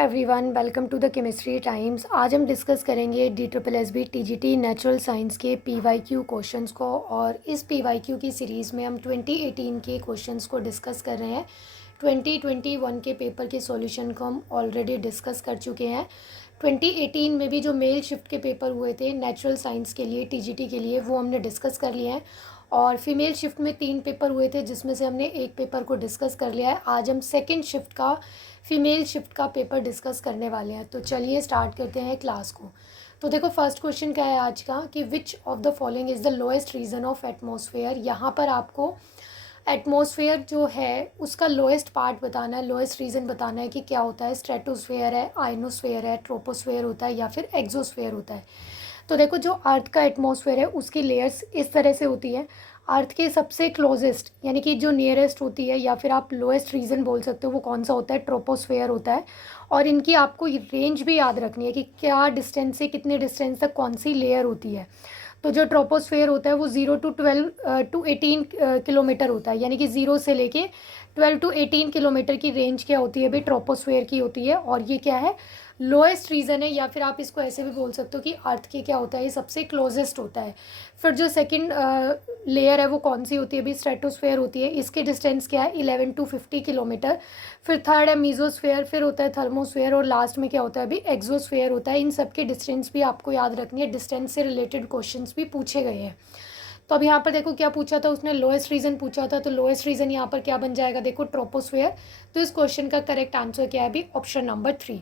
Everyone, welcome to the chemistry times. आज हम discuss करेंगे DSSB TGT नेचुरल साइंस के PYQ क्वेश्चंस को। और इस PYQ की सीरीज़ में हम 2018 के क्वेश्चंस को डिस्कस कर रहे हैं। 2021 के पेपर के सॉल्यूशन को हम ऑलरेडी डिस्कस कर चुके हैं। 2018 में भी जो मेल शिफ्ट के पेपर हुए थे नेचुरल साइंस के लिए TGT के लिए, वो हमने डिस्कस कर लिए हैं। और फीमेल शिफ्ट में 3 पेपर हुए थे, जिसमें से हमने एक पेपर को डिस्कस कर लिया है। आज हम सेकंड शिफ्ट का, फीमेल शिफ्ट का पेपर डिस्कस करने वाले हैं। तो चलिए स्टार्ट करते हैं क्लास को। तो देखो, फर्स्ट क्वेश्चन क्या है आज का कि which of the following is the lowest region of atmosphere. यहाँ पर आपको एटमॉस्फेयर जो है उसका लोएस्ट पार्ट बताना है, लोएस्ट रीजन बताना है कि क्या होता है। स्ट्रेटोस्फेयर है, आयनोस्फेयर है, ट्रोपोस्फेयर होता है या फिर एक्सोस्फेयर होता है। तो देखो, जो अर्थ का एटमॉस्फेयर है उसकी लेयर्स इस तरह से होती है। अर्थ के सबसे क्लोजेस्ट यानी कि जो नियरेस्ट होती है, या फिर आप लोएस्ट रीजन बोल सकते हो, वो कौन सा होता है? ट्रोपोस्फेयर होता है। और इनकी आपको रेंज भी याद रखनी है कि क्या डिस्टेंस से कितने डिस्टेंस तक कौन सी लेयर होती है। तो जो ट्रोपोस्फेयर होता है वो 0 to 12 to 18 किलोमीटर होता है, यानी कि 0 से लेके 12 to 18 किलोमीटर की रेंज क्या होती है भाई? ट्रोपोस्फेयर की होती है। और ये क्या है? लोएस्ट रीजन है, या फिर आप इसको ऐसे भी बोल सकते हो कि अर्थ के क्या होता है, ये सबसे क्लोजेस्ट होता है। फिर जो सेकंड लेयर है वो कौन सी होती है भी? स्ट्रेटोस्फेयर होती है। इसकी डिस्टेंस क्या है? 11 to 50 किलोमीटर। फिर थर्ड है मीजोस्फेयर, फिर होता है थर्मोस्फेयर, और लास्ट में क्या होता है अभी? एक्सोस्फेयर होता है। इन सब की डिस्टेंस भी आपको याद रखनी है, डिस्टेंस से रिलेटेड क्वेश्चंस भी पूछे गए हैं। तो अब यहाँ पर देखो क्या पूछा था उसने? लोएस्ट रीजन पूछा था। तो लोएस्ट रीजन यहाँ पर क्या बन जाएगा? देखो, ट्रोपोस्फेयर। तो इस क्वेश्चन का करेक्ट आंसर क्या है अभी? Option number 3।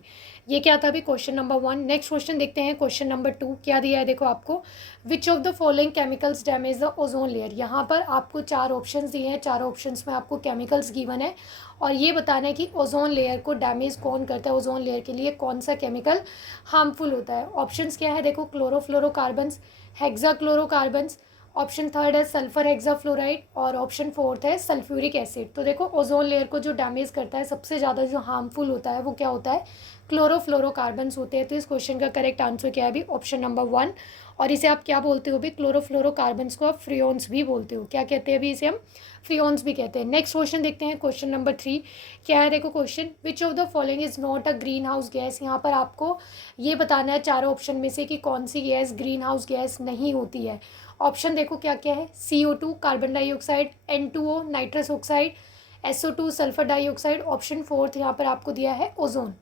ये क्या था अभी? Question number 1। नेक्स्ट क्वेश्चन देखते हैं, क्वेश्चन नंबर 2 क्या दिया है देखो आपको। विच of the following chemicals damage the ozone layer. यहाँ पर आपको 4 ऑप्शंस दिए हैं, 4 ऑप्शंस में आपको केमिकल्स गिवन है, और ये बताना है कि ओजोन लेयर को डैमेज कौन करता है, ओजोन लेयर के लिए कौन सा केमिकल हार्मफुल होता है। ऑप्शंस क्या है देखो? क्लोरोफ्लोरोकार्बन्स, हेक्साक्लोरोकार्बन्स, ऑप्शन थर्ड है सल्फर हेक्साफ्लोराइड, और ऑप्शन फोर्थ है सल्फ्यूरिक एसिड। तो देखो, ओजोन लेयर को जो डैमेज करता है, सबसे ज़्यादा जो हार्मफुल होता है वो क्या होता है? क्लोरोफ्लोरोकार्बन्स होते हैं। तो इस क्वेश्चन का करेक्ट आंसर क्या है अभी? Option number 1। और इसे आप क्या बोलते हो भी? क्लोरोफ्लोरोकार्बन्स को आप फ्रियोन्स भी बोलते हो। क्या कहते हैं अभी? इसे हम फ्रियोन्स भी कहते हैं। नेक्स्ट क्वेश्चन देखते हैं, क्वेश्चन नंबर 3 क्या है देखो question. Which of the following is not a green house gas. यहाँ पर आपको ये बताना है चारों ऑप्शन में से कि कौन सी गैस ग्रीन हाउस गैस नहीं होती है। ऑप्शन देखो क्या क्या है? CO2 carbon dioxide, N2O nitrous oxide, SO2 sulphur dioxide, option fourth यहाँ पर आपको दिया है ओजोन।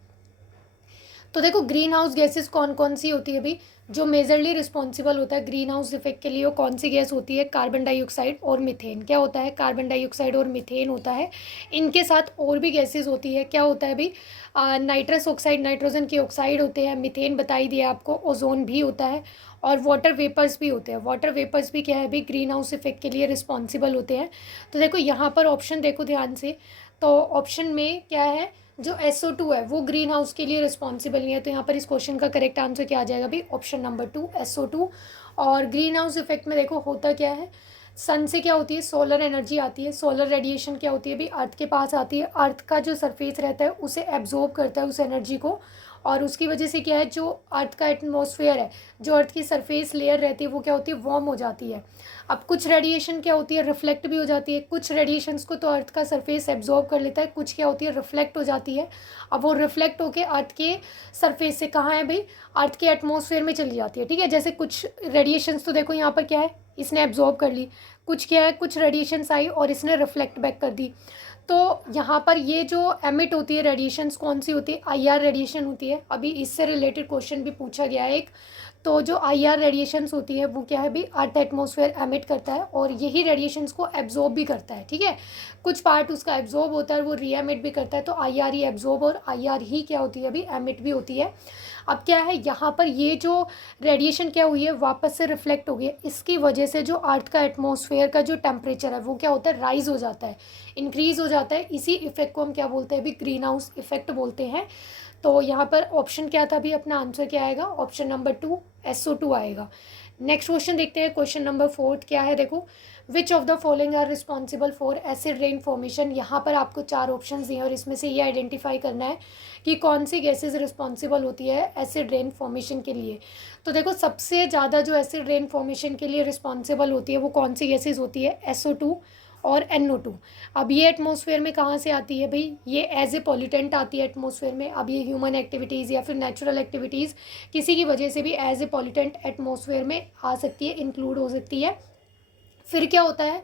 तो देखो, ग्रीन हाउस गैसेस कौन कौन सी होती है अभी? जो मेजरली रिस्पॉन्सिबल होता है ग्रीन हाउस इफेक्ट के लिए, वो कौन सी गैस होती है? कार्बन डाइऑक्साइड और मीथेन। क्या होता है? कार्बन डाइऑक्साइड और मीथेन होता है। इनके साथ और भी गैसेस होती है। क्या होता है अभी? नाइट्रस ऑक्साइड, नाइट्रोजन के ऑक्साइड होते हैं, मीथेन बताई दिया आपको, ओजोन भी होता है, और वाटर वेपर्स भी होते हैं। वाटर वेपर्स भी क्या है अभी? ग्रीन हाउस इफेक्ट के लिए रिस्पॉन्सिबल होते हैं। तो देखो यहाँ पर ऑप्शन देखो ध्यान से। तो ऑप्शन में क्या है? जो SO2 है वो ग्रीन हाउस के लिए रिस्पॉन्सिबल नहीं है। तो यहाँ पर इस क्वेश्चन का करेक्ट आंसर क्या आ जाएगा भाई? Option number 2 SO2। और ग्रीन हाउस इफेक्ट में देखो होता क्या है? सन से क्या होती है? सोलर एनर्जी आती है। सोलर रेडिएशन क्या होती है भाई? अर्थ के पास आती है। अर्थ का जो सरफेस रहता है उसे एब्जॉर्ब करता है उस एनर्जी को, और उसकी वजह से क्या है? जो अर्थ का एटमॉस्फेयर है, जो अर्थ की सरफेस लेयर रहती है, वो क्या होती है? वार्म हो जाती है। अब कुछ रेडिएशन क्या होती है? रिफ्लेक्ट भी हो जाती है। कुछ रेडिएशंस को तो अर्थ का सरफेस एब्जॉर्ब कर लेता है, कुछ क्या होती है? रिफ्लेक्ट हो जाती है। अब वो रिफ्लेक्ट होके अर्थ के सरफेस से कहाँ है भाई? अर्थ के एटमॉस्फेयर में चली जाती है। ठीक है, जैसे कुछ रेडिएशंस तो देखो यहाँ पर क्या है, इसने एब्जॉर्ब कर ली। कुछ क्या है? कुछ रेडिएशंस आई और इसने रिफ्लेक्ट बैक कर दी। तो यहाँ पर ये जो एमिट होती है रेडिएशंस, कौन सी होती है? IR रेडिएशन होती है। अभी इससे रिलेटेड क्वेश्चन भी पूछा गया है एक। तो जो IR रेडिएशंस होती है वो क्या है भी? अर्थ एटमॉस्फेयर एमिट करता है, और यही रेडिएशंस को एब्जॉर्ब भी करता है। ठीक है, कुछ पार्ट उसका एब्जॉर्ब होता है, वो री एमिट भी करता है। तो IR ही एब्जॉर्ब और IR ही क्या होती है अभी? एमिट भी होती है। अब क्या है यहाँ पर? ये जो रेडिएशन क्या हुई है? वापस से रिफ्लेक्ट हो गई है। इसकी वजह से जो अर्थ का एटमॉस्फेयर का जो टेम्परेचर है वो क्या होता है? राइज हो जाता है, इंक्रीज हो जाता है। इसी इफेक्ट को हम क्या बोलते हैं अभी? ग्रीन हाउस इफेक्ट बोलते हैं। तो यहाँ पर ऑप्शन क्या था अभी? अपना आंसर क्या आएगा? ऑप्शन नंबर 2 SO2 आएगा। नेक्स्ट क्वेश्चन देखते हैं, क्वेश्चन नंबर 4 क्या है देखो। Which of the following are responsible for acid rain formation. यहाँ पर आपको 4 ऑप्शन दिए हैं, और इसमें से ये आइडेंटिफाई करना है कि कौन सी गैसेज रिस्पॉन्सिबल होती है एसिड रेन फॉर्मेशन के लिए। तो देखो, सबसे ज़्यादा जो एसिड रेन फॉर्मेशन के लिए रिस्पॉन्सिबल होती है वो कौन सी गैसेज होती है? SO2, और NO2। अब ये एटमॉस्फेयर में कहाँ से आती है भाई, ये एज ए पॉल्यूटेंट आती है एटमॉस्फेयर में। अब ये ह्यूमन एक्टिविटीज़ या फिर नेचुरल एक्टिविटीज़ किसी की वजह से भी एज ए पॉल्यूटेंट एटमॉस्फेयर में आ सकती है, इंक्लूड हो सकती है। फिर क्या होता है,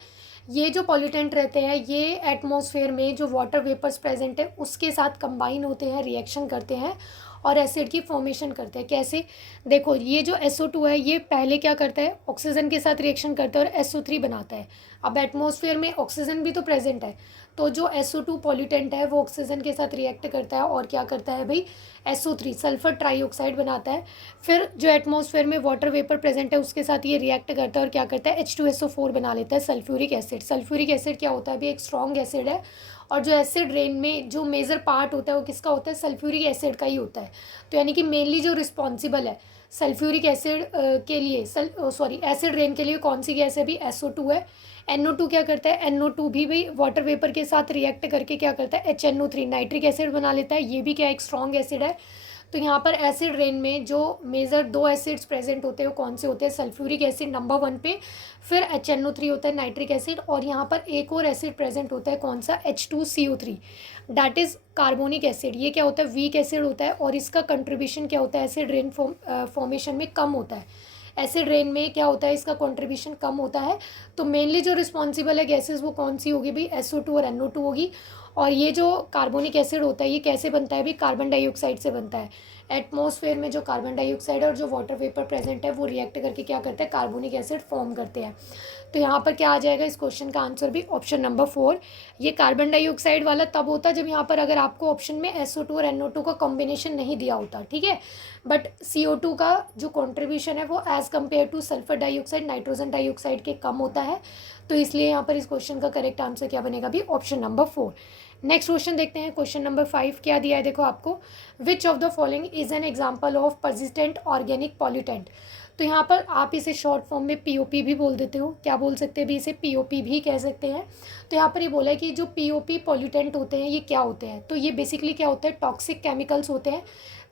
ये जो पॉल्यूटेंट रहते हैं ये एटमॉस्फेयर में जो वाटर वेपर्स प्रेजेंट है उसके साथ कंबाइन होते हैं, रिएक्शन करते हैं और एसिड की फॉर्मेशन करते हैं। कैसे, देखो ये जो SO2 है ये पहले क्या करता है, ऑक्सीजन के साथ रिएक्शन करता है और SO3 बनाता है। अब एटमॉस्फेयर में ऑक्सीजन भी तो प्रेजेंट है, तो जो SO2 पॉल्यूटेंट है वो ऑक्सीजन के साथ रिएक्ट करता है और क्या करता है भाई, SO3 सल्फर ट्राईऑक्साइड बनाता है। फिर जो एटमॉस्फेयर में वाटर वेपर प्रेजेंट है उसके साथ ये रिएक्ट करता है और क्या करता है, H2SO4 बना लेता है, सल्फ्यूरिक एसिड। सल्फ्यूरिक एसिड क्या होता है भी, एक स्ट्रॉन्ग एसिड है और जो एसिड रेन में जो मेजर पार्ट होता है वो किसका होता है, सल्फ्यूरिक एसिड का ही होता है। तो यानी कि मेनली जो रिस्पॉन्सिबल है सल्फ्यूरिक एसिड के लिए एसिड रेन के लिए कौन सी गैस है भी, SO2 है। NO2 क्या करता है, NO2 भी भाई वाटर वेपर के साथ रिएक्ट करके क्या करता है, HNO3 नाइट्रिक एसिड बना लेता है। ये भी क्या एक स्ट्रॉन्ग एसिड है। तो यहाँ पर एसिड रेन में जो मेजर दो एसिड्स प्रेजेंट होते हैं वो कौन से होते हैं, सल्फ्यूरिक एसिड नंबर 1 पे, फिर HNO3 होता है नाइट्रिक एसिड, और यहाँ पर एक और एसिड प्रेजेंट होता है कौन सा, H2CO3 that is carbonic acid. ये क्या होता है, वीक एसिड होता है और इसका कंट्रीब्यूशन क्या होता है, एसिड रेन फॉर्मेशन में कम होता है। एसिड रेन में क्या होता है, इसका कंट्रीब्यूशन कम होता है। तो मेनली जो रिस्पॉन्सिबल है गैसेस वो कौन सी होगी भाई, SO2 और NO2 होगी। और ये जो कार्बोनिक एसिड होता है ये कैसे बनता है भाई, कार्बन डाइऑक्साइड से बनता है। एटमॉस्फेयर में जो कार्बन डाइऑक्साइड और जो वाटर वेपर प्रेजेंट है वो रिएक्ट करके क्या करते हैं, कार्बोनिक एसिड फॉर्म करते हैं। तो यहाँ पर क्या आ जाएगा इस क्वेश्चन का आंसर भी ऑप्शन नंबर 4। ये कार्बन डाइऑक्साइड वाला तब होता जब यहाँ पर अगर आपको ऑप्शन में SO2 और NO2 का कॉम्बिनेशन नहीं दिया होता, ठीक है। बट CO2 का जो कॉन्ट्रीब्यूशन है वो as compare two sulphur dioxide, nitrogen dioxide के कम होता है। तो इसलिए यहाँ पर इस क्वेश्चन का करेक्ट आंसर क्या बनेगा भी, ऑप्शन नंबर 4। नेक्स्ट क्वेश्चन देखते हैं, क्वेश्चन नंबर 5 क्या दिया है देखो आपको, विच of the following is an example of persistent organic pollutant. तो यहाँ पर आप इसे शॉर्ट फॉर्म में POP भी बोल देते हो, क्या बोल सकते हैं भी, इसे POP भी कह सकते हैं। तो यहाँ पर ये बोला है कि जो POP पॉल्यूटेंट होते हैं ये क्या होते हैं, तो ये बेसिकली क्या होता है, टॉक्सिक केमिकल्स होते हैं।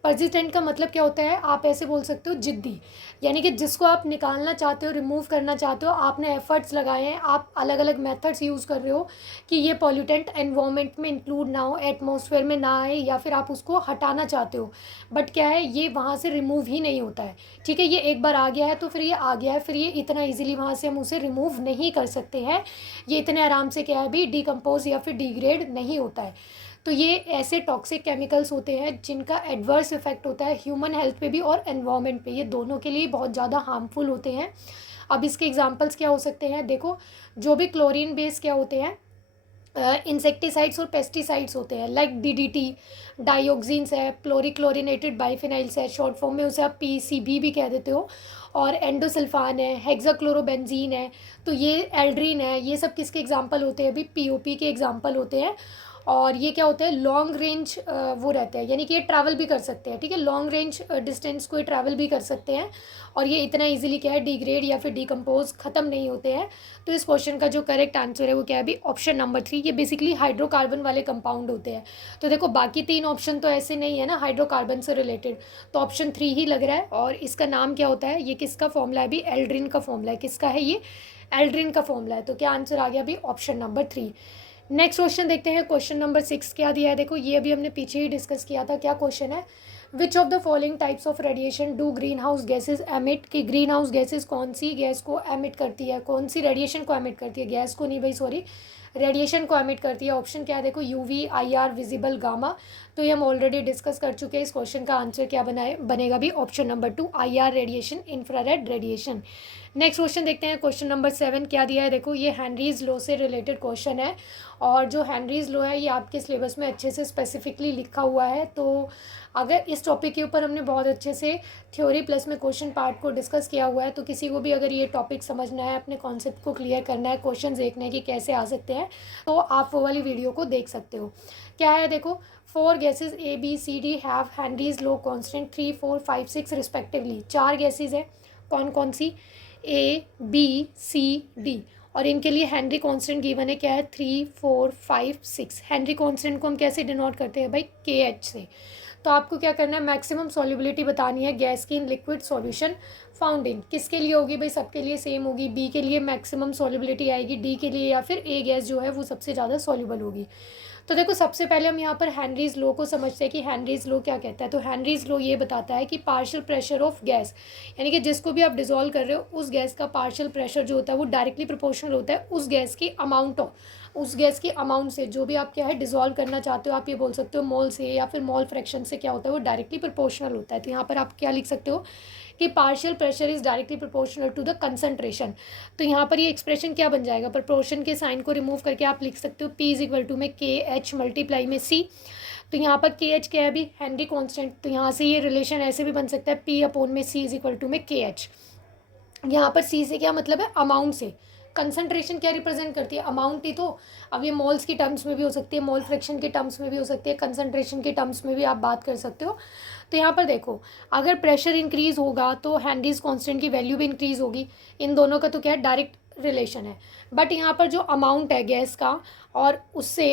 परसिस्टेंट का मतलब क्या होता है, आप ऐसे बोल सकते हो जिद्दी, यानी कि जिसको आप निकालना चाहते हो, रिमूव करना चाहते हो, आपने एफर्ट्स लगाए हैं, आप अलग अलग मेथड्स यूज़ कर रहे हो कि ये पॉल्यूटेंट एनवायरनमेंट में इंक्लूड ना हो, एटमॉस्फेयर में ना आए, या फिर आप उसको हटाना चाहते हो, बट क्या है ये वहाँ से रिमूव ही नहीं होता है। ठीक है, ये एक बार आ गया है तो फिर ये आ गया है, फिर ये इतना ईजिली वहाँ से हम उसे रिमूव नहीं कर सकते हैं, ये इतने आराम से क्या है भी डिकम्पोज या फिर डिग्रेड नहीं होता है। तो ये ऐसे टॉक्सिक केमिकल्स होते हैं जिनका एडवर्स इफेक्ट होता है ह्यूमन हेल्थ पे भी और एनवायरनमेंट पे, ये दोनों के लिए बहुत ज़्यादा हार्मफुल होते हैं। अब इसके एग्जांपल्स क्या हो सकते हैं, देखो जो भी क्लोरीन बेस क्या होते हैं, इंसेक्टिसाइड्स और पेस्टिसाइड्स होते हैं, लाइक DDT, डाइऑक्सिन्स है, प्लोरिक्लोरिनेटेड बाइफिनाइल्स है, शॉर्ट फॉर्म में उसे आप PCB भी कह देते हो, और एंडोसल्फान है, हेक्साक्लोरोबेंजीन है, तो ये एल्ड्रीन है, ये सब किसके एग्जांपल होते हैं अभी, POP के एग्जांपल होते हैं। और ये क्या होते हैं, लॉन्ग रेंज वो रहते हैं, यानी कि ये ट्रैवल भी कर सकते हैं, ठीक है, लॉन्ग रेंज डिस्टेंस को ये ट्रैवल भी कर सकते हैं, और ये इतना इजीली क्या है डिग्रेड या फिर डिकम्पोज ख़त्म नहीं होते हैं। तो इस क्वेश्चन का जो करेक्ट आंसर है वो क्या है अभी, ऑप्शन नंबर 3। ये बेसिकली हाइड्रोकार्बन वाले कंपाउंड होते हैं। तो देखो बाकी 3 ऑप्शन तो ऐसे नहीं है ना हाइड्रोकार्बन से रिलेटेड, तो ऑप्शन 3 ही लग रहा है। और इसका नाम क्या होता है, ये किसका फॉर्मूला है अभी, एल्ड्रिन का फॉर्मूला है, किसका है ये, एल्ड्रिन का फॉर्मूला है। तो क्या आंसर आ गया अभी, ऑप्शन नंबर 3। नेक्स्ट क्वेश्चन देखते हैं, क्वेश्चन नंबर 6 क्या दिया है देखो, ये अभी हमने पीछे ही डिस्कस किया था। क्या क्वेश्चन है, which of the following types of radiation do green house gases emit, कि ग्रीन हाउस गैसेज कौन सी गैस को एमिट करती है, कौन सी रेडिएशन को एमिट करती है, गैस को नहीं भाई सॉरी, रेडिएशन को एमिट करती है। ऑप्शन क्या है देखो, UV, IR, विजिबल, गामा। तो ये हम ऑलरेडी डिस्कस कर चुके हैं। इस क्वेश्चन का आंसर क्या बनेगा भी, option number 2, IR radiation, infrared radiation. Next question देखते हैं, क्वेश्चन नंबर 7 क्या दिया है देखो, ये हेनरीज लॉ से रिलेटेड क्वेश्चन है, और जो हेनरीज लॉ है ये आपके सिलेबस में अच्छे से स्पेसिफिकली लिखा हुआ है। तो अगर इस टॉपिक के ऊपर हमने बहुत अच्छे से थ्योरी प्लस में क्वेश्चन पार्ट को डिस्कस किया हुआ है, तो किसी को भी अगर ये टॉपिक समझना है, अपने कॉन्सेप्ट को क्लियर करना है, क्वेश्चन देखने हैं कि कैसे आ सकते हैं, तो आप वो वाली वीडियो को देख सकते हो। क्या है देखो, 4 gases ABCD have Henry's law constant 3, 4, 5, 6 respectively. 4 gases है, कौन कौन सी, ABCD, और इनके लिए हेनरी कांस्टेंट गिवन है, क्या है 3, 4, 5, 6। हेनरी कांस्टेंट को हम कैसे डिनोट करते हैं भाई, KH से। तो आपको क्या करना है, मैक्सिमम सॉल्युबिलिटी बतानी है गैस की in liquid solution found in. किसके लिए होगी भाई, सबके लिए सेम होगी। बी के लिए मैक्सिमम सॉल्युबिलिटी आएगी, डी के लिए या फिर ए गैस जो है वो सबसे ज़्यादा सॉल्युबल होगी। तो देखो सबसे पहले हम यहाँ पर हेनरीज लॉ को समझते हैं कि हेनरीज लॉ क्या कहता है। तो हेनरीज लॉ ये बताता है कि पार्शियल प्रेशर ऑफ गैस, यानी कि जिसको भी आप डिजोल्व कर रहे हो उस गैस का पार्शियल प्रेशर जो होता है वो डायरेक्टली प्रोपोर्शनल होता है उस गैस की अमाउंट ऑफ, उस गैस की अमाउंट से। जो भी आप क्या है डिजोल्व करना चाहते हो, आप ये बोल सकते हो मोल से या फिर मोल फ्रैक्शन से, क्या होता है वो डायरेक्टली प्रोपोर्शनल होता है। तो यहाँ पर आप क्या लिख सकते हो कि partial pressure is directly proportional to the concentration. तो यहाँ पर ये एक्सप्रेशन क्या बन जाएगा, प्रोपोर्शन के साइन को रिमूव करके आप लिख सकते हो पी इज इक्वल टू में के एच मल्टीप्लाई में सी। तो यहाँ पर के एच क्या है अभी, हेनरी कॉन्स्टेंट। तो यहाँ से ये रिलेशन ऐसे भी बन सकता है पी अपॉन में सी इज इक्वल टू में के एच। यहाँ पर सी से क्या मतलब है, अमाउंट से। कंसंट्रेशन क्या रिप्रेजेंट करती है, अमाउंट ही तो। अब ये मोल्स की टर्म्स में भी हो सकती है, मोल फ्रैक्शन के टर्म्स में भी हो सकती है, कंसंट्रेशन के टर्म्स में भी आप बात कर सकते हो। तो यहाँ पर देखो अगर प्रेशर इंक्रीज होगा तो हेनरीज कांस्टेंट की वैल्यू भी इंक्रीज होगी। इन दोनों का तो क्या है, डायरेक्ट रिलेशन है। बट यहाँ पर जो अमाउंट है गैस का और उससे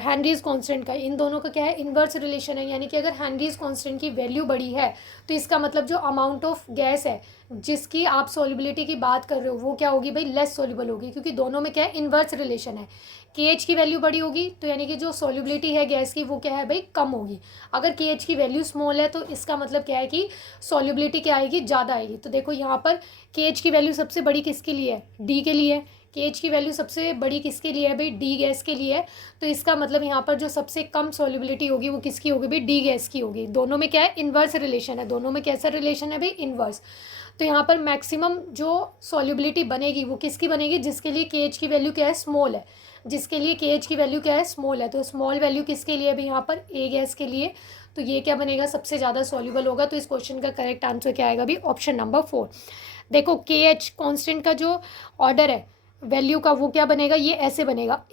हेनरीज कांस्टेंट का, इन दोनों का क्या है, इन्वर्स रिलेशन है। यानी कि अगर हेनरीज कांस्टेंट की वैल्यू बड़ी है तो इसका मतलब जो अमाउंट ऑफ गैस है जिसकी आप सॉल्युबिलिटी की बात कर रहे हो वो क्या होगी भाई, लेस सॉल्युबल होगी, क्योंकि दोनों में क्या है, इन्वर्स रिलेशन है। के एच की वैल्यू बड़ी होगी तो यानी कि जो सॉल्युबिलिटी है गैस की वो क्या है भाई, कम होगी। अगर के एच की वैल्यू स्मॉल है तो इसका मतलब क्या है कि सॉल्युबिलिटी क्या आएगी, ज़्यादा आएगी। तो देखो यहाँ पर के एच की वैल्यू सबसे बड़ी किसके लिए है, डी के लिए है। के एच की वैल्यू सबसे बड़ी किसके लिए है भाई, डी गैस के लिए है। तो इसका मतलब यहाँ पर जो सबसे कम सॉल्युबिलिटी होगी वो किसकी होगी भाई, डी गैस की होगी। दोनों में क्या है, इन्वर्स रिलेशन है। दोनों में कैसा रिलेशन है भाई, इन्वर्स। तो यहाँ पर मैक्सिमम जो सॉल्युबिलिटी बनेगी वो किसकी बनेगी, जिसके लिए के एच की वैल्यू क्या है, स्मॉल है। जिसके लिए के एच की वैल्यू क्या है, स्मॉल है। तो स्मॉल वैल्यू किसके लिए भाई, यहाँ पर ए गैस के लिए। तो ये क्या बनेगा, सबसे ज़्यादा सॉल्युबल होगा। तो इस क्वेश्चन का करेक्ट आंसर क्या आएगा भी, ऑप्शन नंबर 4। देखो के एच कॉन्स्टेंट का जो ऑर्डर है वैल्यू का वो क्या बनेगा, ये ऐसे बनेगा,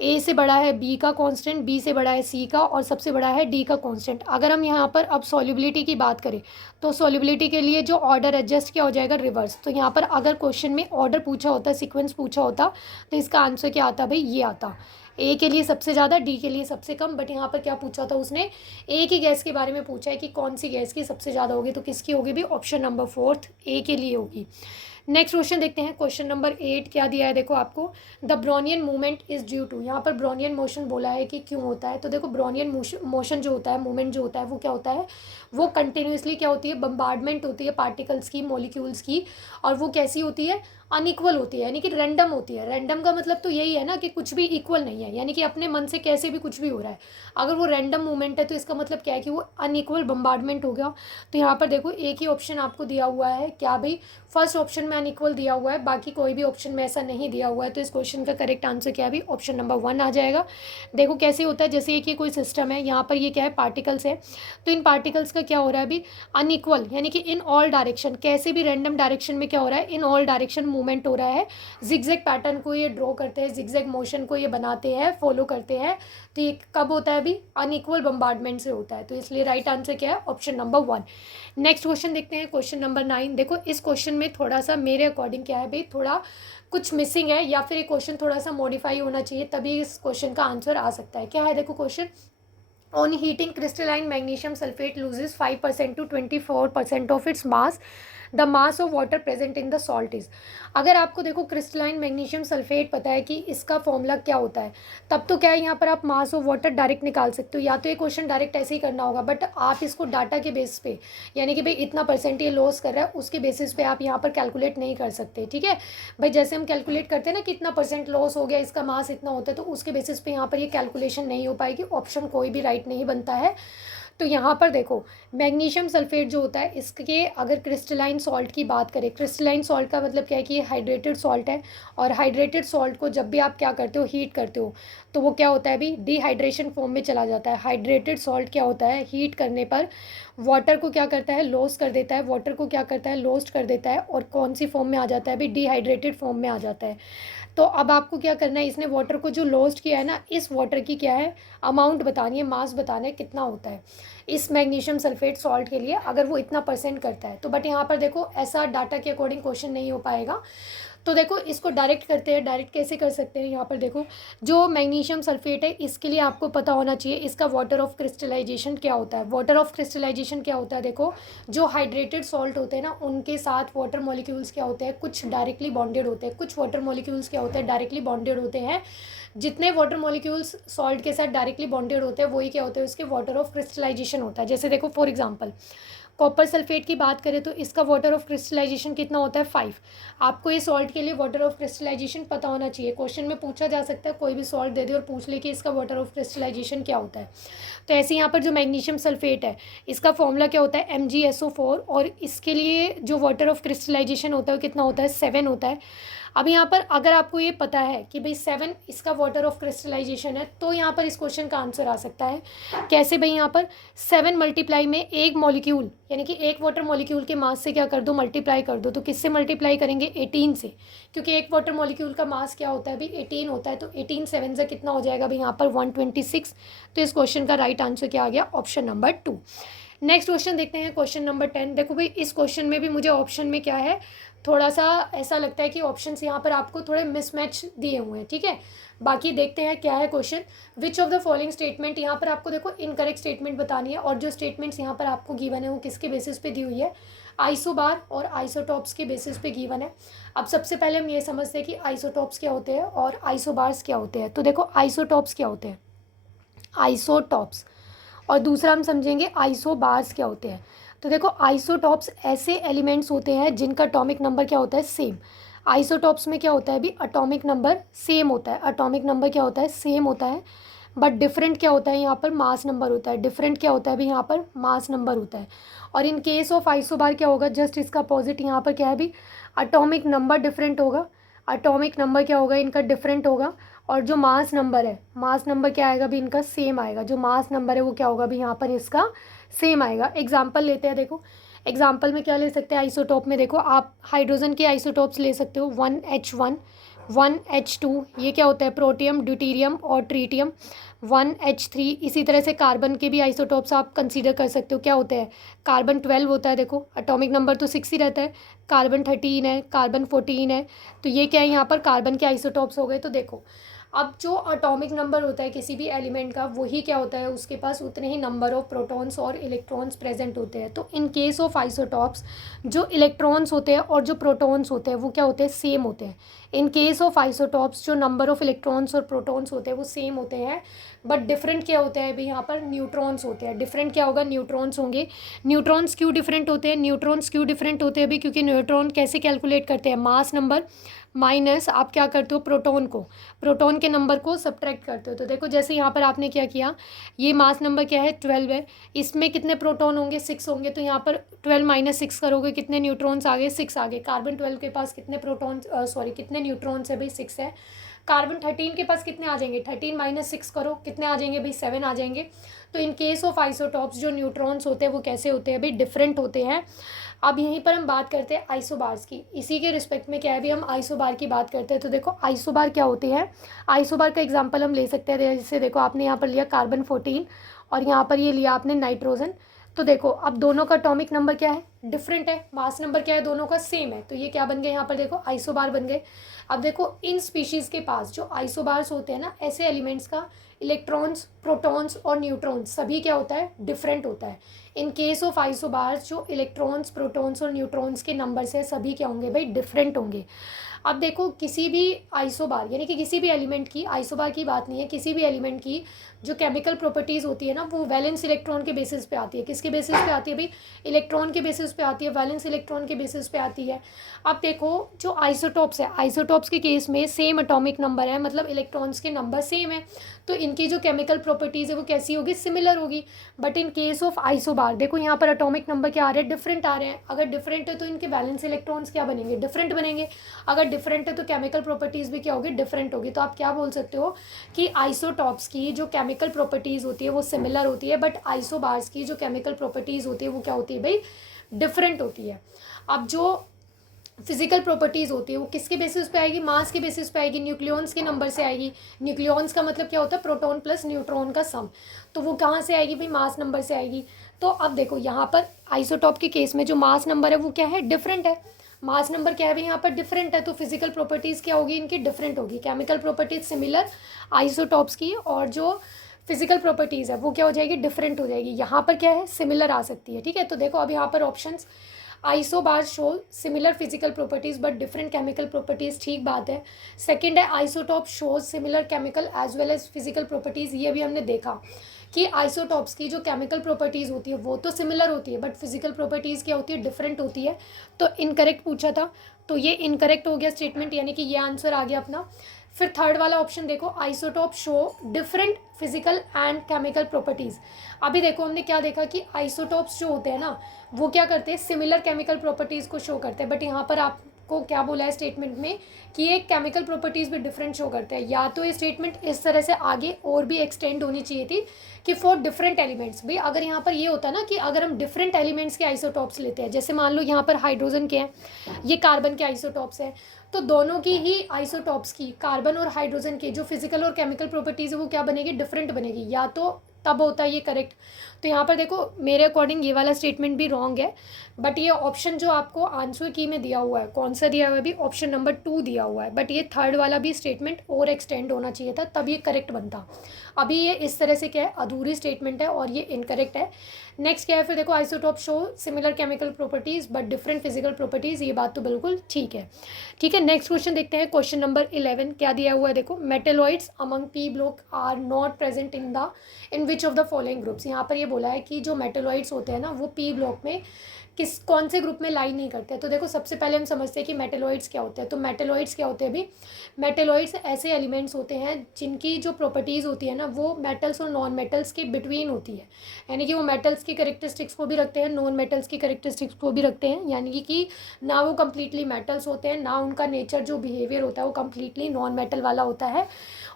ए से बड़ा है बी का कांस्टेंट, बी से बड़ा है सी का, और सबसे बड़ा है डी का कांस्टेंट। अगर हम यहाँ पर अब सॉल्युबिलिटी की बात करें तो सॉल्युबिलिटी के लिए जो ऑर्डर है जस्ट क्या हो जाएगा, रिवर्स। तो यहाँ पर अगर क्वेश्चन में ऑर्डर पूछा होता, सीक्वेंस पूछा होता, तो इसका आंसर क्या आता भाई, ये आता, ए के लिए सबसे ज़्यादा, डी के लिए सबसे कम। बट यहाँ पर क्या पूछा था उसने, ए की गैस के बारे में पूछा है कि कौन सी गैस की सबसे ज़्यादा होगी। तो किसकी होगी भी, ऑप्शन नंबर 4 ए के लिए होगी। नेक्स्ट क्वेश्चन देखते हैं, क्वेश्चन नंबर 8 क्या दिया है, देखो आपको, the Brownian movement is due to. यहाँ पर ब्रोनियन मोशन बोला है कि क्यों होता है। तो देखो ब्रोनियन मोशन जो होता है, मूवमेंट जो होता है वो क्या होता है, वो कंटिन्यूसली क्या होती है, बम्बार्डमेंट होती है पार्टिकल्स की, मॉलिक्यूल्स की। और वो कैसी होती है, अनइक्वल होती है, यानी कि रैंडम होती है। रैंडम का मतलब तो यही है ना कि कुछ भी इक्वल नहीं है, यानी कि अपने मन से कैसे भी कुछ भी हो रहा है। अगर वो रैंडम मूवमेंट है तो इसका मतलब क्या है कि वो अनइक्वल बम्बार्डमेंट हो गया। तो यहाँ पर देखो एक ही ऑप्शन आपको दिया हुआ है, क्या भाई, फर्स्ट ऑप्शन में अनइक्वल दिया हुआ है, बाकी कोई भी ऑप्शन में ऐसा नहीं दिया हुआ है। तो इस क्वेश्चन का करेक्ट आंसर क्या है भी, ऑप्शन नंबर 1 आ जाएगा। देखो कैसे होता है, जैसे कि कोई सिस्टम है, यहाँ पर ये क्या है, पार्टिकल्स है। तो इन पार्टिकल्स का क्या हो रहा है अभी, अनइक्वल, यानी कि इन ऑल डायरेक्शन, कैसे भी रैंडम डायरेक्शन में क्या हो रहा है, इन ऑल डायरेक्शन मूवमेंट हो रहा है। जिगजैग पैटर्न को ये ड्रॉ करते हैं, जिगजैग मोशन को ये बनाते हैं, फॉलो करते हैं। तो ये कब होता है अभी, अनइक्वल बम्बार्डमेंट से होता है। तो इसलिए राइट आंसर क्या है, ऑप्शन नंबर 1। नेक्स्ट क्वेश्चन देखते हैं, क्वेश्चन नंबर 9। देखो इस क्वेश्चन में थोड़ा सा मेरे अकॉर्डिंग क्या है भाई, थोड़ा कुछ मिसिंग है, या फिर ये क्वेश्चन थोड़ा सा मॉडिफाई होना चाहिए, तभी इस क्वेश्चन का आंसर आ सकता है। क्या है देखो question, on heating crystalline magnesium sulphate loses 5% to 24% of its mass, the mass of water present in the salt is. अगर आपको देखो क्रिस्टलाइन मैग्नीशियम सल्फेट पता है कि इसका फॉर्मूला क्या होता है, तब तो क्या है, यहाँ पर आप मास ऑफ वाटर डायरेक्ट निकाल सकते हो, या तो ये क्वेश्चन डायरेक्ट ऐसे ही करना होगा। बट आप इसको डाटा के बेस पे, यानी कि भाई इतना परसेंट ये लॉस कर रहा है, उसके बेसिस पे आप यहाँ पर कैलकुलेट नहीं कर सकते। ठीक है भाई, जैसे हम कैलकुलेट करते हैं ना कि इतना परसेंट लॉस हो गया, इसका मास इतना होता है, तो उसके बेसिस पे यहाँ पर ये कैलकुलेशन नहीं हो पाएगी। ऑप्शन कोई भी राइट नहीं बनता है। तो यहाँ पर देखो मैग्नीशियम सल्फेट जो होता है, इसके अगर क्रिस्टलाइन सॉल्ट की बात करें, क्रिस्टलाइन सॉल्ट का मतलब क्या है कि ये हाइड्रेटेड सॉल्ट है। और हाइड्रेटेड सॉल्ट को जब भी आप क्या करते हो, हीट करते हो, तो वो क्या होता है अभी, डिहाइड्रेशन फॉर्म में चला जाता है। हाइड्रेटेड सॉल्ट क्या होता है, हीट करने पर वाटर को क्या करता है, लॉस कर देता है, वाटर को क्या करता है, लॉस्ट कर देता है, और कौन सी फॉर्म में आ जाता है अभी, डिहाइड्रेटेड फॉर्म में आ जाता है। तो अब आपको क्या करना है, इसने वाटर को जो लॉस्ट किया है ना, इस वाटर की क्या है, अमाउंट बतानी है, मास बताना है कितना होता है इस मैग्नीशियम सल्फेट सॉल्ट के लिए, अगर वो इतना परसेंट करता है तो। बट यहाँ पर देखो ऐसा डाटा के अकॉर्डिंग क्वेश्चन नहीं हो पाएगा। तो देखो इसको डायरेक्ट करते हैं, डायरेक्ट कैसे कर सकते हैं, यहाँ पर देखो जो मैग्नीशियम सल्फेट है इसके लिए आपको पता होना चाहिए इसका वाटर ऑफ क्रिस्टलाइजेशन क्या होता है। वाटर ऑफ क्रिस्टलाइजेशन क्या होता है, देखो जो हाइड्रेटेड सॉल्ट होते हैं ना उनके साथ वाटर मॉलिक्यूल्स क्या होते हैं, कुछ डायरेक्टली बॉन्डेड होते हैं, कुछ वाटर मॉलिक्यूल्स क्या होते हैं, डायरेक्टली बॉन्डेड होते हैं। जितने वाटर मॉलिक्यूल्स सॉल्ट के साथ डायरेक्टली बॉन्डेड होते हैं वही क्या होते हैं, उसके वाटर ऑफ क्रिस्टलाइजेशन होता है। जैसे देखो फॉर एग्जांपल कॉपर सल्फेट की बात करें तो इसका वाटर ऑफ क्रिस्टलाइजेशन कितना होता है 5। आपको ये सॉल्ट के लिए वाटर ऑफ क्रिस्टलाइजेशन पता होना चाहिए, क्वेश्चन में पूछा जा सकता है, कोई भी सॉल्ट दे दे और पूछ ले कि इसका वाटर ऑफ क्रिस्टलाइजेशन क्या होता है। तो ऐसे यहाँ पर जो मैग्नीशियम सल्फेट है इसका फॉर्मूला क्या होता है MgSO4, और इसके लिए जो वाटर ऑफ क्रिस्टलाइजेशन होता है वो कितना होता है 7 होता है। अब यहाँ पर अगर आपको ये पता है कि भाई 7 इसका वाटर ऑफ क्रिस्टलाइजेशन है तो यहाँ पर इस क्वेश्चन का आंसर आ सकता है कैसे भाई, यहाँ पर 7 मल्टीप्लाई में एक मॉलिक्यूल यानी कि एक वाटर मॉलिक्यूल के मास से क्या कर दो, मल्टीप्लाई कर दो। तो किससे मल्टीप्लाई करेंगे 18 से, क्योंकि एक वाटर मॉलिक्यूल का मास क्या होता है भाई 18 होता है। तो 18 7 से कितना हो जाएगा भाई यहाँ पर 126। तो इस क्वेश्चन का राइट आंसर क्या आ गया, ऑप्शन नंबर 2। नेक्स्ट क्वेश्चन देखते हैं, क्वेश्चन नंबर 10। देखो भाई इस क्वेश्चन में भी मुझे ऑप्शन में क्या है, थोड़ा सा ऐसा लगता है कि ऑप्शंस यहाँ पर आपको थोड़े मिसमैच दिए हुए हैं, ठीक है। बाकी देखते हैं क्या है question. Which of the following statement, यहाँ पर आपको देखो इनकरेक्ट स्टेटमेंट बतानी है, और जो स्टेटमेंट्स यहाँ पर आपको गिवन है वो किसके बेसिस पे दी हुई है, आइसोबार और आइसोटॉप्स के बेसिस पे गिवन है। अब सबसे पहले हम ये समझते हैं कि आइसोटॉप्स क्या होते हैं और आइसोबार्स क्या होते हैं। तो देखो आइसोटॉप्स क्या होते हैं, आइसोटॉप्स, और दूसरा हम समझेंगे आइसोबार्स क्या होते हैं। तो देखो आइसोटॉप्स ऐसे एलिमेंट्स होते हैं जिनका एटॉमिक नंबर क्या होता है सेम। आइसोटॉप्स में क्या होता है भी, एटॉमिक नंबर सेम होता है, एटॉमिक नंबर क्या होता है सेम होता है, बट डिफरेंट क्या होता है यहाँ पर मास नंबर होता है, डिफरेंट क्या होता है भी यहाँ पर मास नंबर होता है। और इन केस ऑफ आइसोबार क्या होगा, जस्ट इसका अपोजिट, यहाँ पर क्या है भी एटॉमिक नंबर डिफरेंट होगा, एटॉमिक नंबर क्या होगा इनका डिफरेंट होगा, और जो मास नंबर है, मास नंबर क्या आएगा भी इनका सेम आएगा, जो मास नंबर है वो क्या होगा भी यहाँ पर इसका सेम आएगा। एग्जाम्पल लेते हैं, देखो एग्जाम्पल में क्या ले सकते हैं आइसोटॉप में, देखो आप हाइड्रोजन के आइसोटॉप्स ले सकते हो 1H1 1H2, ये क्या होता है प्रोटियम ड्यूटीरियम और ट्रीटियम, 1H3। इसी तरह से कार्बन के भी आइसोटॉप्स आप कंसीडर कर सकते हो, क्या होते हैं कार्बन 12 होता है, देखो एटॉमिक नंबर तो 6 ही रहता है, कार्बन 13 है, कार्बन 14 है। तो ये क्या है यहाँ पर कार्बन के आइसोटॉप्स हो गए। तो देखो अब जो एटॉमिक नंबर होता है किसी भी एलिमेंट का वही क्या होता है उसके पास उतने ही नंबर ऑफ प्रोटॉन्स और इलेक्ट्रॉन्स प्रेजेंट होते हैं। तो इन केस ऑफ आइसोटॉप्स जो इलेक्ट्रॉन्स होते हैं और जो प्रोटॉन्स होते हैं वो क्या होते हैं सेम होते हैं। इन केस ऑफ आइसोटॉप्स जो नंबर ऑफ इलेक्ट्रॉन्स और प्रोटॉन्स होते हैं वो सेम होते हैं, बट डिफरेंट क्या होते हैं अभी यहाँ पर न्यूट्रॉन्स होते हैं। डिफरेंट क्या होगा, न्यूट्रॉन्स होंगे। न्यूट्रॉन्स क्यों डिफरेंट होते हैं, न्यूट्रॉन्स क्यों डिफरेंट होते हैं अभी, क्योंकि न्यूट्रॉन कैसे कैलकुलेट करते हैं, मास नंबर माइनस आप क्या करते हो प्रोटॉन को, प्रोटॉन के नंबर को सब्ट्रैक्ट करते हो। तो देखो जैसे यहाँ पर आपने क्या किया, ये मास नंबर क्या है 12 है, इसमें कितने प्रोटॉन होंगे 6 होंगे, तो यहाँ पर 12 माइनस 6 करोगे कितने न्यूट्रॉन्स आ गए 6 आ गए। कार्बन 12 के पास कितने प्रोटॉन सॉरी कितने न्यूट्रॉन्स है भाई 6 है। कार्बन 13 के पास कितने आ जाएंगे 13 माइनस 6 करो कितने आ जाएंगे भाई 7 आ जाएंगे। तो इन केस ऑफ आइसोटॉप्स जो न्यूट्रॉन्स होते हैं वो कैसे होते हैं भाई डिफरेंट होते हैं। अब यहीं पर हम बात करते हैं आइसोबार्स की, इसी के रिस्पेक्ट में क्या है भी हम आइसोबार की बात करते हैं। तो देखो आइसोबार क्या होते हैं, आइसोबार का एग्जांपल हम ले सकते हैं, जैसे देखो आपने यहाँ पर लिया कार्बन 14 और यहाँ पर ये लिया आपने नाइट्रोजन। तो देखो अब दोनों का एटॉमिक नंबर क्या है डिफरेंट है, मास नंबर क्या है दोनों का सेम है, तो ये क्या बन गए यहाँ पर देखो आइसोबार बन गए। अब देखो इन स्पीशीज़ के पास जो आइसोबार्स होते हैं ना ऐसे एलिमेंट्स का इलेक्ट्रॉन्स प्रोटॉन्स और न्यूट्रॉन्स सभी क्या होता है डिफरेंट होता है। इन केस ऑफ आइसोबार्स जो इलेक्ट्रॉन्स प्रोटॉन्स और न्यूट्रॉन्स के नंबर से सभी क्या होंगे भाई डिफरेंट होंगे। अब देखो किसी भी आइसोबार यानी कि किसी भी एलिमेंट की, आइसोबार की बात नहीं है, किसी भी एलिमेंट की जो केमिकल प्रॉपर्टीज़ होती है ना वो वैलेंस इलेक्ट्रॉन के बेसिस पे आती है। किसके बेसिस पे आती है भाई, इलेक्ट्रॉन के बेसिस पे आती है, वैलेंस इलेक्ट्रॉन के बेसिस पे आती है। अब देखो जो आइसोटॉप्स है, आइसोटॉप्स के केस में सेम एटॉमिक नंबर है, मतलब इलेक्ट्रॉन्स के नंबर सेम है, तो इनकी जो केमिकल प्रॉपर्टीज़ है वो कैसी होगी सिमिलर होगी। But in case of isobar देखो यहाँ पर एटॉमिक नंबर क्या आ रहे हैं डिफरेंट आ रहे हैं। अगर डिफरेंट है तो इनके वैलेंस इलेक्ट्रॉन्स क्या बनेंगे डिफरेंट बनेंगे, अगर डिफरेंट है तो केमिकल प्रॉपर्टीज़ भी क्या होगी डिफरेंट होगी। तो आप क्या बोल सकते हो कि आइसोटॉप्स की जो केमिकल प्रॉपर्टीज़ होती है वो सिमिलर होती है, बट आइसोबार्स की जो केमिकल प्रॉपर्टीज़ होती है वो क्या होती है भाई डिफरेंट होती है। अब जो फिजिकल प्रॉपर्टीज़ होती है वो किसके बेसिस पे आएगी, मास के बेसिस पे आएगी, न्यूक्लियॉन्स के नंबर से आएगी। न्यूक्लियॉन्स का मतलब क्या होता है प्रोटॉन प्लस न्यूट्रॉन का सम, तो वो कहाँ से आएगी भाई मास नंबर से आएगी। तो अब देखो यहाँ पर आइसोटॉप के केस में जो मास नंबर है वो क्या है डिफरेंट है, मास नंबर क्या है भाई यहाँ पर डिफरेंट है, तो फिजिकल प्रॉपर्टीज़ क्या होगी इनकी, डिफरेंट होगी। केमिकल प्रॉपर्टीज सिमिलर आइसोटॉप्स की, और जो फिजिकल प्रॉपर्टीज़ है वो क्या हो जाएगी, डिफरेंट हो जाएगी। यहाँ पर क्या है, सिमिलर आ सकती है, ठीक है। तो देखो अब यहाँ पर options, isobar show similar physical properties but different chemical properties, ठीक बात है। सेकंड है isotope shows similar chemical as well as physical properties, ये भी हमने देखा कि आइसोटॉप्स की जो केमिकल प्रॉपर्टीज होती है वो तो सिमिलर होती है बट फिजिकल प्रॉपर्टीज क्या होती है, डिफरेंट होती है। तो इनकरेक्ट पूछा था, तो ये इनकरेक्ट हो गया स्टेटमेंट, यानी कि ये आंसर आ गया अपना। फिर थर्ड वाला ऑप्शन देखो, isotope show different physical and chemical properties. अभी देखो हमने क्या देखा कि आइसोटॉप्स जो होते हैं ना वो क्या करते हैं, सिमिलर केमिकल प्रॉपर्टीज़ को शो करते हैं, बट यहाँ पर आपको क्या बोला है स्टेटमेंट में कि ये केमिकल प्रॉपर्टीज़ भी डिफरेंट शो करते हैं। या तो ये स्टेटमेंट इस तरह से आगे और भी एक्सटेंड होनी चाहिए थी कि फॉर डिफरेंट एलिमेंट्स। भाई अगर यहाँ पर ये होता ना कि अगर हम डिफरेंट एलिमेंट्स के आइसोटॉप्स लेते हैं, जैसे मान लो यहाँ पर हाइड्रोजन के हैं, ये कार्बन के आइसोटॉप्स हैं, तो दोनों की ही आइसोटॉप्स की, कार्बन और हाइड्रोजन के जो फिजिकल और केमिकल प्रॉपर्टीज़ है वो क्या बनेगी, डिफरेंट बनेगी। या तो तब होता है ये करेक्ट। तो यहाँ पर देखो मेरे अकॉर्डिंग ये वाला स्टेटमेंट भी रॉन्ग है, बट ये ऑप्शन जो आपको आंसर की में दिया हुआ है, कौन सा दिया हुआ है, भी ऑप्शन नंबर 2 दिया हुआ है, बट ये थर्ड वाला भी स्टेटमेंट और एक्सटेंड होना चाहिए था, तब ये करेक्ट बनता। अभी ये इस तरह से क्या है, अधूरी स्टेटमेंट है और ये इनकरेक्ट है। नेक्स्ट क्या है फिर देखो, isotope show similar chemical properties but different physical properties, ये बात तो बिल्कुल ठीक है। ठीक है, नेक्स्ट क्वेश्चन देखते हैं, क्वेश्चन नंबर 11 क्या दिया हुआ है देखो, metalloids among p block are not present in which of the following groups. यहाँ पर ये बोला है कि जो मेटेलॉइड्स होते हैं ना वो पी ब्लॉक में कौन से ग्रुप में लाई नहीं करते हैं। तो देखो सबसे पहले हम समझते हैं कि मेटेलॉइड्स क्या होते हैं। तो मेटेलॉइड्स क्या होते हैं अभी, मेटेलॉइड्स ऐसे एलिमेंट्स होते हैं जिनकी जो प्रॉपर्टीज़ होती है ना वो मेटल्स और नॉन मेटल्स के बिटवीन होती है, यानी कि वो मेटल्स की करेक्टरिस्टिक्स को भी रखते हैं, नॉन मेटल्स की करेक्टरिस्टिक्स को भी रखते हैं, यानी कि ना वो कम्प्लीटली मेटल्स होते हैं, ना उनका नेचर जो बिहेवियर होता है वो कम्प्लीटली नॉन मेटल वाला होता है।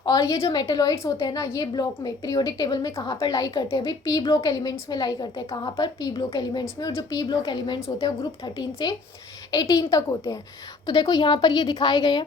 और ये जो मेटेलॉइड्स होते हैं ना ये ब्लॉक में पीरियोडिक टेबल में कहाँ पर लाई करते हैं, अभी पी ब्लॉक एलिमेंट्स में लाई करते हैं। कहाँ पर, पी ब्लॉक एलिमेंट्स में। और जो पी ब्लॉक एलिमेंट्स होते हैं वो ग्रुप 13 से 18 तक होते हैं। तो देखो यहाँ पर ये दिखाए गए हैं,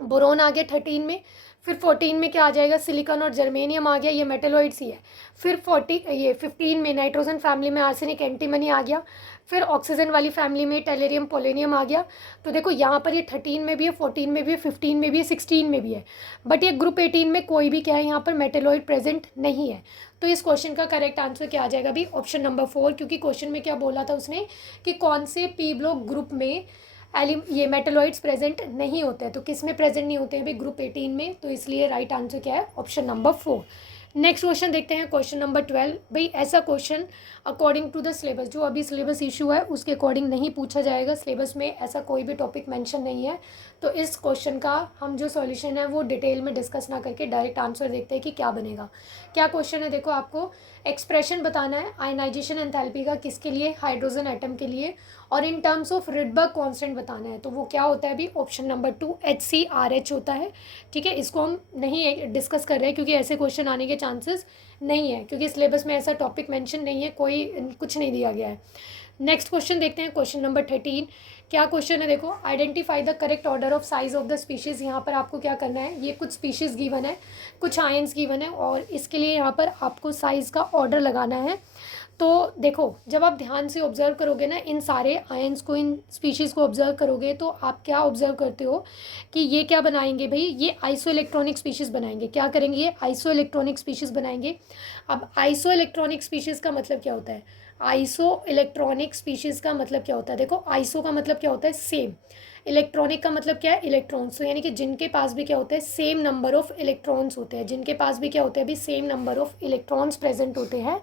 बोरोन आ गया 13 में, फिर 14 में क्या आ जाएगा, सिलिकॉन और जर्मेनियम आ गया, ये मेटेलॉइड्स ही है। फिर 15 में नाइट्रोजन फैमिली में आर्सेनिक एंटीमनी आ गया। फिर ऑक्सीजन वाली फैमिली में टेलेरियम पोलेनियम आ गया। तो देखो यहाँ पर ये 13 में भी है, 14 में भी है, 15 में भी है, 16 में भी है, बट ये ग्रुप 18 में कोई भी क्या है यहाँ पर मेटेलॉइड प्रेजेंट नहीं है। तो इस क्वेश्चन का करेक्ट आंसर क्या आ जाएगा भी, ऑप्शन नंबर 4, क्योंकि क्वेश्चन में क्या बोला था उसने कि कौन से पी ब्लॉक ग्रुप में ये मेटेलॉइड्स प्रेजेंट नहीं होते हैं। तो किस में प्रेजेंट नहीं होते हैं भाई, ग्रुप 18 में। तो इसलिए राइट आंसर क्या है, ऑप्शन नंबर 4। नेक्स्ट क्वेश्चन देखते हैं, क्वेश्चन नंबर 12। भाई ऐसा question according to the syllabus, जो अभी सिलेबस इशू है उसके अकॉर्डिंग नहीं पूछा जाएगा, सिलेबस में ऐसा कोई भी टॉपिक मेंशन नहीं है। तो इस क्वेश्चन का हम जो सॉल्यूशन है वो डिटेल में डिस्कस ना करके डायरेक्ट आंसर देखते हैं कि क्या बनेगा। क्या क्वेश्चन है देखो, आपको एक्सप्रेशन बताना है आयनाइजेशन एंथैल्पी का, किसके लिए, हाइड्रोजन एटम के लिए, और इन टर्म्स ऑफ रिडबर्ग कांस्टेंट बताना है। तो वो क्या होता है अभी, ऑप्शन नंबर 2 HCRH होता है। ठीक है, इसको हम नहीं डिस्कस कर रहे हैं क्योंकि ऐसे क्वेश्चन आने के चांसेस नहीं है, क्योंकि सिलेबस में ऐसा टॉपिक मेंशन नहीं है, कोई कुछ नहीं दिया गया है। नेक्स्ट क्वेश्चन देखते हैं, क्वेश्चन नंबर 13। क्या क्वेश्चन है देखो, identify the correct order of size of the species. यहाँ पर आपको क्या करना है, ये कुछ स्पीशीज़ गिवन है, कुछ आयंस गिवन है, और इसके लिए यहाँ पर आपको साइज़ का ऑर्डर लगाना है। तो देखो जब आप ध्यान से ऑब्जर्व करोगे ना इन सारे आयंस को, इन स्पीशीज़ को ऑब्जर्व करोगे, तो आप क्या ऑब्जर्व करते हो कि ये क्या बनाएंगे भाई, ये आइसो इलेक्ट्रॉनिक स्पीशीज़ बनाएंगे। क्या करेंगे, ये आइसो इलेक्ट्रॉनिक स्पीशीज़ बनाएंगे। अब आइसो इलेक्ट्रॉनिक स्पीशीज़ का मतलब क्या होता है, आइसो इलेक्ट्रॉनिक स्पीशीज़ का मतलब क्या होता है, देखो आइसो का मतलब क्या होता है, सेम, इलेक्ट्रॉनिक का मतलब क्या है, इलेक्ट्रॉन्स। तो यानी कि जिनके पास भी क्या होता है, सेम नंबर ऑफ इलेक्ट्रॉन्स होते हैं, जिनके पास भी क्या होते हैं अभी, same number of electrons present होते हैं,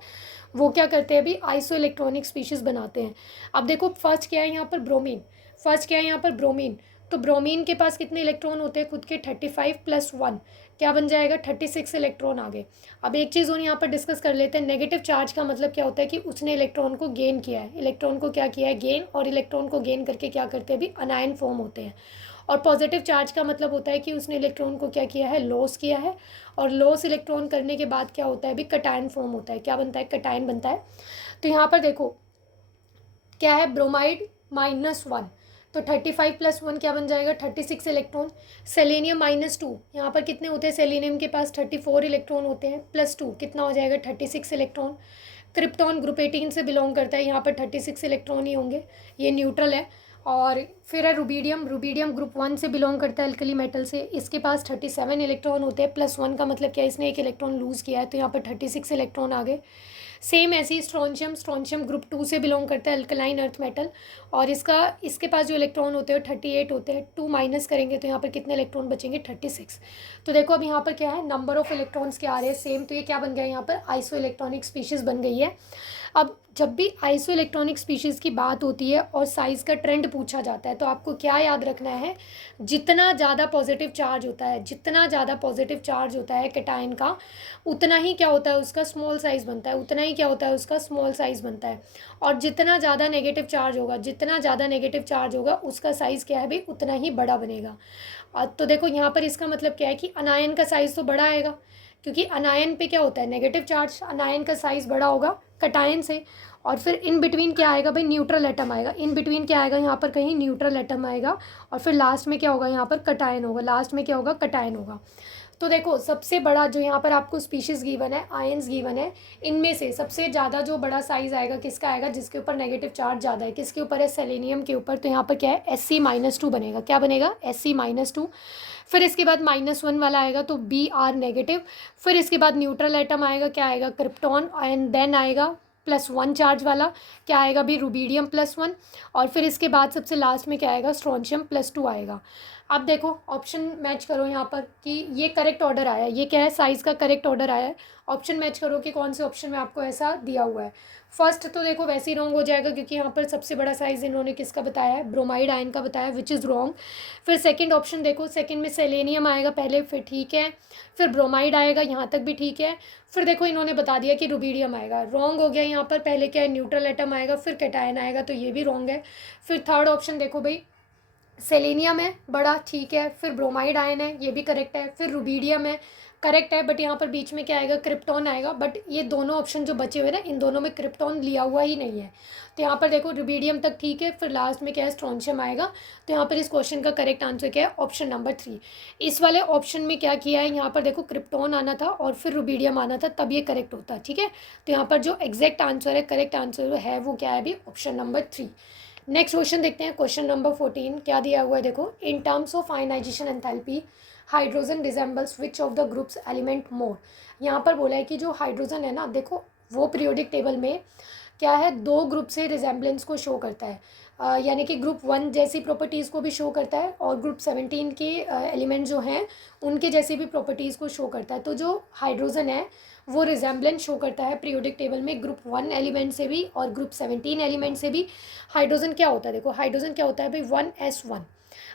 वो क्या करते हैं अभी, आइसो इलेक्ट्रॉनिक स्पीशीज़ बनाते हैं। अब देखो फर्स्ट क्या है यहाँ पर, ब्रोमीन। फर्स्ट क्या है यहाँ पर, ब्रोमीन। तो ब्रोमीन के पास कितने इलेक्ट्रॉन होते हैं, खुद के 35 + 1 क्या बन जाएगा, 36 इलेक्ट्रॉन आ गए। अब एक चीज़ और यहाँ पर डिस्कस कर लेते हैं, नेगेटिव चार्ज का मतलब क्या होता है कि उसने इलेक्ट्रॉन को गेन किया है, इलेक्ट्रॉन को क्या किया है, गेन, और इलेक्ट्रॉन को गेन करके क्या करते हैं अभी, अनायन फॉर्म होते हैं। और पॉजिटिव चार्ज का मतलब होता है कि उसने इलेक्ट्रॉन को क्या किया है, लॉस किया है, और लॉस इलेक्ट्रॉन करने के बाद क्या होता है अभी, कटायन फॉर्म होता है। क्या बनता है, कटायन बनता है। तो यहाँ पर देखो क्या है, ब्रोमाइड -1, तो 35 + 1 क्या बन जाएगा, 36 इलेक्ट्रॉन। सेलेनियम -2, यहाँ पर कितने होते हैं, सेलेनियम के पास 34 इलेक्ट्रॉन होते हैं, +2 कितना हो जाएगा, 36 इलेक्ट्रॉन। क्रिप्टॉन ग्रुप 18 से बिलोंग करता है, यहाँ पर 36 इलेक्ट्रॉन ही होंगे, ये न्यूट्रल है। और फिर है रुबीडियम। रुबीडियम ग्रुप 1 से बिलोंग करता है अल्कली मेटल से। इसके पास 37 इलेक्ट्रॉन होते हैं, +1 का मतलब क्या है, इसने एक इलेक्ट्रॉन लूज़ किया है तो यहाँ पर 36 इलेक्ट्रॉन आ गए। सेम ऐसे ही स्ट्रॉन्शियम। स्ट्रॉन्शियम ग्रुप 2 से बिलोंग करता है अल्कलाइन अर्थ मेटल, और इसके पास जो इलेक्ट्रॉन होते हैं 38 होते हैं। 2 माइनस करेंगे तो यहाँ पर कितने इलेक्ट्रॉन बचेंगे, 36। तो देखो अब यहाँ पर क्या है, नंबर ऑफ इलेक्ट्रॉन्स क्या आ रहे हैं, सेम। तो ये क्या बन गया है, यहाँ पर आइसो इलेक्ट्रॉनिक स्पीशीज़ बन गई है। अब जब भी आइसो इलेक्ट्रॉनिक स्पीशीज़ की बात होती है और साइज़ का ट्रेंड पूछा जाता है तो आपको क्या याद रखना है, जितना ज़्यादा पॉजिटिव चार्ज होता है, जितना ज़्यादा पॉजिटिव चार्ज होता है कैटायन का, उतना ही क्या होता है, उसका स्मॉल साइज़ बनता है, उतना ही क्या होता है, उसका स्मॉल साइज़ बनता है। और जितना ज़्यादा नेगेटिव चार्ज होगा, जितना ज़्यादा नेगेटिव चार्ज होगा, उसका साइज़ क्या है भाई, उतना ही बड़ा बनेगा। तो देखो यहाँ पर इसका मतलब क्या है कि अनायन का साइज़ तो बड़ा आएगा, क्योंकि अनायन पे क्या होता है, नेगेटिव चार्ज। अनायन का साइज़ बड़ा होगा कैटायन से। और फिर इन बिटवीन क्या आएगा भाई, न्यूट्रल एटम आएगा। इन बिटवीन क्या आएगा, यहाँ पर कहीं न्यूट्रल एटम आएगा। और फिर लास्ट में क्या होगा, यहाँ पर कैटायन होगा। लास्ट में क्या होगा, कैटायन होगा। तो देखो सबसे बड़ा जो यहाँ पर आपको स्पीशीज़ गिवन है, आयंस गिवन है, इनमें से सबसे ज़्यादा जो बड़ा साइज़ आएगा किसका आएगा, जिसके ऊपर नेगेटिव चार्ज ज़्यादा है। किसके ऊपर है, सेलेनियम के ऊपर। तो यहाँ पर क्या है, Sc-2 बनेगा। क्या बनेगा, Sc-2। फिर इसके बाद -1 वाला आएगा तो Br नेगेटिव। फिर इसके बाद न्यूट्रल एटम आएगा, क्या आएगा, क्रिप्टॉन। एंड देन आएगा +1 चार्ज वाला, क्या आएगा भी, रुबीडियम +1। और फिर इसके बाद सबसे लास्ट में क्या आएगा, स्ट्रॉन्शियम +2 आएगा। अब देखो ऑप्शन मैच करो यहाँ पर कि ये करेक्ट ऑर्डर आया है, ये क्या है, साइज़ का करेक्ट ऑर्डर आया है। ऑप्शन मैच करो कि कौन से ऑप्शन में आपको ऐसा दिया हुआ है। फर्स्ट तो देखो वैसे ही रॉन्ग हो जाएगा, क्योंकि यहाँ पर सबसे बड़ा साइज़ इन्होंने किसका बताया है, ब्रोमाइड आयन का बताया, विच इज़ रॉन्ग। फिर सेकंड ऑप्शन देखो, सेकंड में सेलेनियम आएगा पहले, फिर ठीक है, फिर ब्रोमाइड आएगा, यहाँ तक भी ठीक है। फिर देखो इन्होंने बता दिया कि रुबीडियम आएगा, रॉन्ग हो गया यहाँ पर। पहले क्या है, न्यूट्रल एटम आएगा, फिर कैटायन आएगा, तो ये भी रॉन्ग है। फिर थर्ड ऑप्शन देखो भाई, सेलेनियम है बड़ा, ठीक है। फिर ब्रोमाइड आयन है, ये भी करेक्ट है। फिर रुबीडियम है, करेक्ट है। बट यहाँ पर बीच में क्या आएगा, क्रिप्टॉन आएगा। बट ये दोनों ऑप्शन जो बचे हुए ना, इन दोनों में क्रिप्टॉन लिया हुआ ही नहीं है। तो यहाँ पर देखो रुबीडियम तक ठीक है, फिर लास्ट में क्या है, स्ट्रॉन्शियम आएगा। तो यहाँ पर इस क्वेश्चन का करेक्ट आंसर क्या है, ऑप्शन नंबर 3। इस वाले ऑप्शन में क्या किया है, यहाँ पर देखो क्रिप्टॉन आना था और फिर रुबीडियम आना था, तब ये करेक्ट होता, ठीक है। तो यहाँ पर जो एग्जैक्ट आंसर है, करेक्ट आंसर है, वो क्या है अभी, ऑप्शन नंबर 3। नेक्स्ट क्वेश्चन देखते हैं, क्वेश्चन नंबर 14 क्या दिया हुआ है देखो। In terms of ionization enthalpy hydrogen resembles which of the groups element more. यहाँ पर बोला है कि जो हाइड्रोजन है ना, देखो वो पीरियोडिक टेबल में क्या है, 2 ग्रुप से रिजेंबलेंस को शो करता है। यानी कि ग्रुप 1 जैसी प्रॉपर्टीज़ को भी शो करता है, और ग्रुप 17 के एलिमेंट जो हैं उनके जैसी भी प्रॉपर्टीज़ को शो करता है। तो जो हाइड्रोजन है वो रिजेंबलेंस शो करता है पीरियोडिक टेबल में ग्रुप 1 एलिमेंट से भी और ग्रुप 17 एलिमेंट से भी। हाइड्रोजन क्या होता है, देखो हाइड्रोजन क्या होता है भाई, 1s1।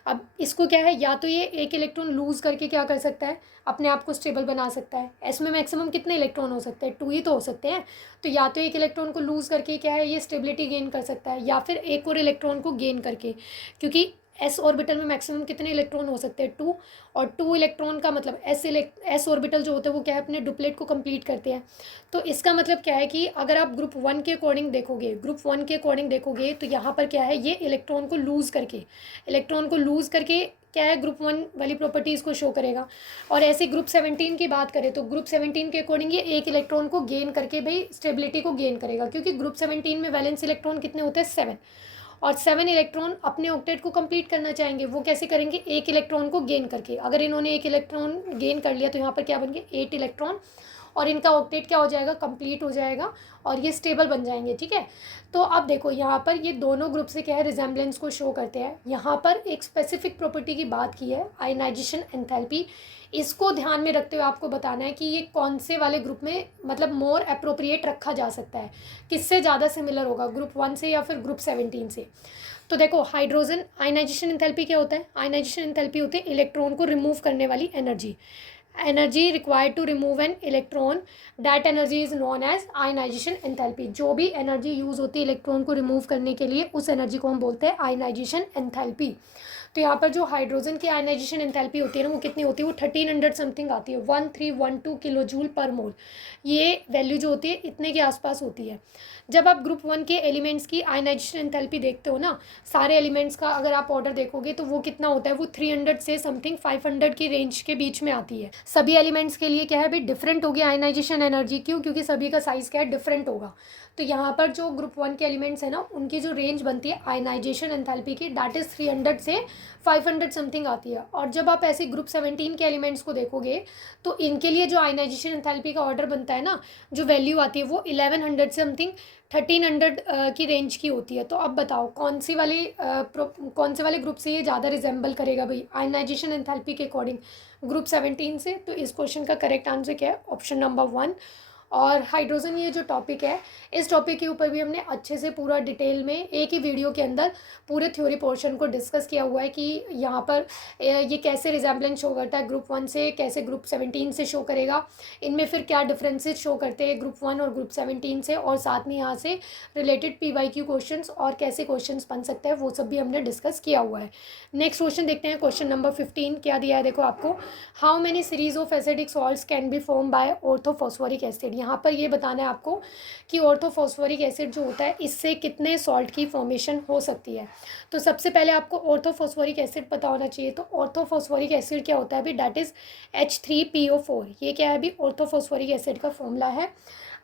अब इसको क्या है, या तो ये एक इलेक्ट्रॉन लूज़ करके क्या कर सकता है, अपने आप को स्टेबल बना सकता है। एस में मैक्सिमम कितने इलेक्ट्रॉन हो सकते हैं, 2 ही तो हो सकते हैं। तो या तो एक इलेक्ट्रॉन को लूज़ करके क्या है, ये स्टेबिलिटी गेन कर सकता है, या फिर एक और इलेक्ट्रॉन को गेन करके, क्योंकि एस ऑर्बिटल में मैक्सिमम कितने इलेक्ट्रॉन हो सकते हैं, 2। और 2 इलेक्ट्रॉन का मतलब एस ऑर्बिटल जो होते हैं वो क्या है, अपने डुप्लेट को कंप्लीट करते हैं। तो इसका मतलब क्या है कि अगर आप ग्रुप 1 के अकॉर्डिंग देखोगे, तो यहाँ पर क्या है, ये इलेक्ट्रॉन को लूज़ करके क्या है, ग्रुप 1 वाली प्रॉपर्टीज़ को शो करेगा। और ऐसे ग्रुप 17 की बात करें तो ग्रुप 17 के अकॉर्डिंग ये एक इलेक्ट्रॉन को गेन करके भाई स्टेबिलिटी को गेन करेगा, क्योंकि ग्रुप 17 में वैलेंस इलेक्ट्रॉन कितने होते हैं, 7। और 7 इलेक्ट्रॉन अपने ऑक्टेट को कंप्लीट करना चाहेंगे, वो कैसे करेंगे, एक इलेक्ट्रॉन को गेन करके। अगर इन्होंने एक इलेक्ट्रॉन गेन कर लिया तो यहाँ पर क्या बन गया, 8 इलेक्ट्रॉन, और इनका ऑक्टेट क्या हो जाएगा, कंप्लीट हो जाएगा, और ये स्टेबल बन जाएंगे, ठीक है। तो अब देखो यहाँ पर ये दोनों ग्रुप से क्या है, रिजेंबलेंस को शो करते हैं। यहाँ पर एक स्पेसिफिक प्रॉपर्टी की बात की है, आयनाइजेशन एंथैल्पी। इसको ध्यान में रखते हुए आपको बताना है कि ये कौन से वाले ग्रुप में मतलब मोर अप्रोप्रिएट रखा जा सकता है, किससे ज़्यादा सिमिलर होगा, ग्रुप 1 से या फिर ग्रुप 17 से। तो देखो हाइड्रोजन आयनाइजेशन एंथैल्पी क्या होता है, आयनाइजेशन एंथैल्पी होते हैं इलेक्ट्रॉन को रिमूव करने वाली energy required to remove an electron, that energy is known as ionisation enthalpy. जो भी एनर्जी यूज़ होती है इलेक्ट्रॉन को रिमूव करने के लिए, उस एनर्जी को हम बोलते हैं आयनाइजेशन एंथैल्पी। तो यहाँ पर जो हाइड्रोजन की आयनाइजेशन एंथैल्पी होती है ना, वो कितनी होती है, वो 1300 समथिंग आती है, 1312 किलो जूल पर मोल। ये वैल्यू जो होती है इतने के आसपास होती है। जब आप ग्रुप 1 के एलिमेंट्स की आयनाइजेशन एंथैल्पी देखते हो ना, सारे एलिमेंट्स का अगर आप ऑर्डर देखोगे तो वो कितना होता है, वो 300 से समथिंग 500 की रेंज के बीच में आती है। सभी एलिमेंट्स के लिए क्या है भाई, डिफरेंट होगी आयनाइजेशन एनर्जी। क्यों? क्योंकि सभी का साइज़ क्या है, डिफरेंट होगा। तो यहाँ पर जो ग्रुप 1 के एलिमेंट्स हैं ना, उनकी जो रेंज बनती है आयनाइजेशन एंथैल्पी की, दैट इज़ 300 से 500 समथिंग आती है। और जब आप ऐसे ग्रुप 17 के एलिमेंट्स को देखोगे तो इनके लिए जो आयनाइजेशन एंथैल्पी का ऑर्डर बनता है ना, जो वैल्यू आती है वो 1100 समथिंग 1300 की रेंज की होती है। तो अब बताओ कौन कौन से वाले ग्रुप से ये ज़्यादा रिजेंबल करेगा भाई आयनाइजेशन एंथैल्पी के अकॉर्डिंग, ग्रुप 17 से। तो इस क्वेश्चन का करेक्ट आंसर क्या है? Option number 1। और हाइड्रोजन ये जो टॉपिक है, इस टॉपिक के ऊपर भी हमने अच्छे से पूरा डिटेल में एक ही वीडियो के अंदर पूरे थ्योरी पोर्शन को डिस्कस किया हुआ है कि यहाँ पर ये कैसे रिजेंबलेंस शो करता है ग्रुप 1 से, कैसे ग्रुप 17 से शो करेगा, इनमें फिर क्या डिफरेंसेस शो करते हैं ग्रुप 1 और ग्रुप 17 से, और साथ में यहाँ से रिलेटेड PYQ क्वेश्चंस और कैसे क्वेश्चंस बन सकते हैं वो सब भी हमने डिस्कस किया हुआ है। नेक्स्ट क्वेश्चन देखते हैं, क्वेश्चन नंबर 15 क्या दिया है देखो आपको। How many series of acidic salts can be form by orthophosphoric acid. यहाँ पर ये बताना है आपको कि ऑर्थोफॉस्फोरिक एसिड जो होता है इससे कितने सॉल्ट की फॉर्मेशन हो सकती है। तो सबसे पहले आपको ऑर्थोफॉस्फोरिक एसिड पता होना चाहिए। तो ऑर्थोफॉस्फोरिक एसिड क्या होता है अभी, दैट इज़ H3PO4। ये क्या है अभी, ऑर्थोफॉस्फोरिक एसिड का फॉर्मूला है।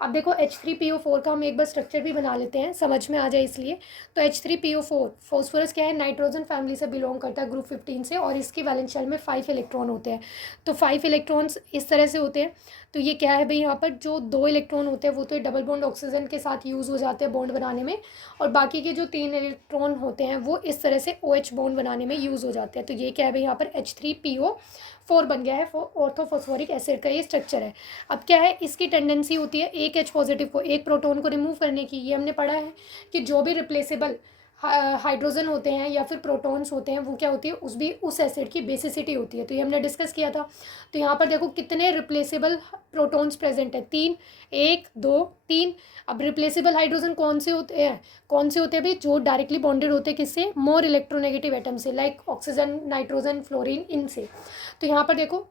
अब देखो H3PO4 का हम एक बार स्ट्रक्चर भी बना लेते हैं, समझ में आ जाए इसलिए। तो H3PO4 फॉस्फोरस क्या है, नाइट्रोजन फैमिली से बिलोंग करता है ग्रुप 15 से, और इसकी वैलेंस शेल में 5 इलेक्ट्रॉन होते हैं। तो 5 इलेक्ट्रॉन्स इस तरह से होते हैं। तो ये क्या है भाई, यहाँ पर जो 2 इलेक्ट्रॉन होते हैं वो तो डबल बॉन्ड ऑक्सीजन के साथ यूज़ हो जाते हैं बॉन्ड बनाने में, और बाकी के जो 3 इलेक्ट्रॉन होते हैं वो इस तरह से OH बॉन्ड बनाने में यूज़ हो जाते हैं। तो ये क्या है भाई, यहाँ पर H3PO4 बन गया है। ऑर्थोफॉस्फोरिक एसिड का ये स्ट्रक्चर है। अब क्या है, इसकी टेंडेंसी होती है एक H पॉजिटिव को, एक प्रोटॉन को रिमूव करने की। ये हमने पढ़ा है कि जो भी रिप्लेसेबल हाइड्रोजन होते हैं या फिर प्रोटॉन्स होते हैं वो क्या होती है, उस एसिड की बेसिसिटी होती है। तो ये हमने डिस्कस किया था। तो यहाँ पर देखो कितने रिप्लेसेबल प्रोटॉन्स प्रेजेंट है, 3, 1, 2, 3। अब रिप्लेसेबल हाइड्रोजन कौन से होते हैं भाई, जो डायरेक्टली बॉन्डेड होते हैं किससे, मोर इलेक्ट्रोनेगेटिव एटम से, लाइक ऑक्सीजन, नाइट्रोजन, फ्लोरीन, इनसे। तो यहाँ पर देखो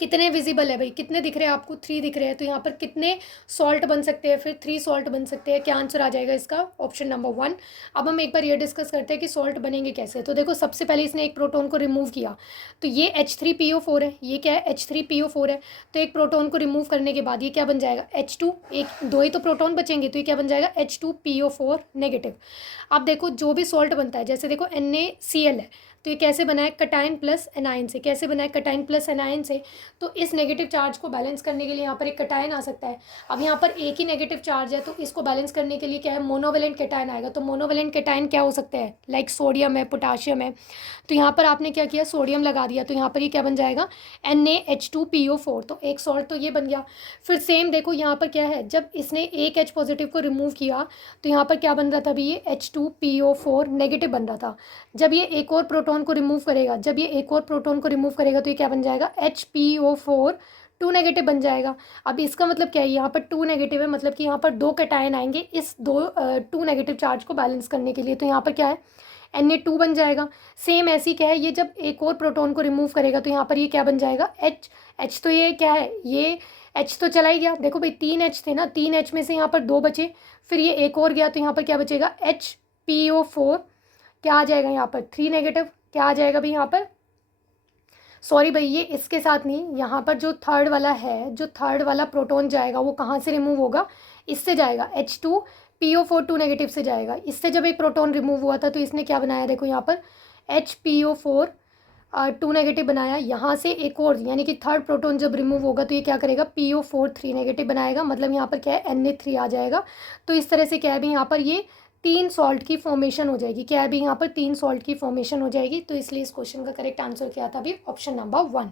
कितने विजिबल है भाई, कितने दिख रहे हैं आपको, 3 दिख रहे हैं। तो यहाँ पर कितने सॉल्ट बन सकते हैं, फिर 3 सॉल्ट बन सकते हैं। क्या आंसर आ जाएगा इसका, ऑप्शन नंबर 1। अब हम एक बार ये डिस्कस करते हैं कि सॉल्ट बनेंगे कैसे। तो देखो सबसे पहले इसने एक प्रोटॉन को रिमूव किया, तो ये H3PO4 है। ये क्या है, H3PO4 है। तो एक प्रोटॉन को रिमूव करने के बाद ये क्या बन जाएगा, H2, एक 2 ही तो प्रोटॉन बचेंगे, तो ये क्या बन जाएगा, H2PO4 नेगेटिव। अब देखो जो भी सॉल्ट बनता है, जैसे देखो NaCl है, तो ये कैसे बना है, कटायन प्लस एनायन से। कैसे बना है, कटायन प्लस एनायन से। तो इस नेगेटिव चार्ज को बैलेंस करने के लिए यहाँ पर एक कटायन आ सकता है। अब यहाँ पर एक ही नेगेटिव चार्ज है, तो इसको बैलेंस करने के लिए क्या है, मोनोवेलेंट कटायन आएगा। तो मोनोवेलेंट कटायन क्या हो सकता है, लाइक सोडियम है, पोटाशियम है। तो यहाँ पर आपने क्या किया, सोडियम लगा दिया, तो यहाँ पर ये क्या बन जाएगा, NaH2PO4। तो एक सॉल्ट तो ये बन गया। फिर सेम देखो यहाँ पर क्या है, जब इसने एक H पॉजिटिव को रिमूव किया तो यहाँ पर क्या बन रहा था अभी, ये H2PO4 नेगेटिव बन रहा था। जब ये एक और प्रोटॉन को रिमूव करेगा तो ये क्या बन जाएगा, HPO4 2 नेगेटिव बन जाएगा। अब इसका मतलब क्या है, यहाँ पर 2 नेगेटिव है, मतलब कि यहाँ पर 2 कटायन आएंगे इस 2 नेगेटिव चार्ज को बैलेंस करने के लिए। तो यहाँ पर क्या है, Na2 बन जाएगा। सेम ऐसी क्या है, ये जब एक और प्रोटॉन को रिमूव करेगा तो यहाँ पर ये क्या बन जाएगा, H तो ये क्या है, ये H तो चला ही गया। देखो भाई 3 H थे ना, 3 H में से यहाँ पर 2 बचे, फिर ये एक और गया, तो यहाँ पर क्या बचेगा, HPO4। क्या आ जाएगा यहाँ पर, 3 नेगेटिव। क्या आ जाएगा भाई यहाँ पर, सॉरी भाई ये इसके साथ नहीं, यहाँ पर जो थर्ड वाला है, जो थर्ड वाला प्रोटॉन जाएगा वो कहाँ से रिमूव होगा, इससे जाएगा, H2PO4 2 नेगेटिव से जाएगा। इससे जब एक प्रोटॉन रिमूव हुआ था तो इसने क्या बनाया, देखो यहाँ पर HPO4 2 नेगेटिव बनाया। यहाँ से एक और, यानी कि थर्ड प्रोटॉन जब रिमूव होगा तो ये क्या करेगा, PO4 3 नेगेटिव बनाएगा, मतलब यहाँ पर क्या है, Na3 आ जाएगा। तो इस तरह से क्या है भी, यहाँ पर ये 3 सॉल्ट की फॉर्मेशन हो जाएगी। क्या है भी, यहाँ पर 3 सॉल्ट की फॉर्मेशन हो जाएगी। तो इसलिए इस क्वेश्चन का करेक्ट आंसर क्या था अभी, ऑप्शन नंबर 1।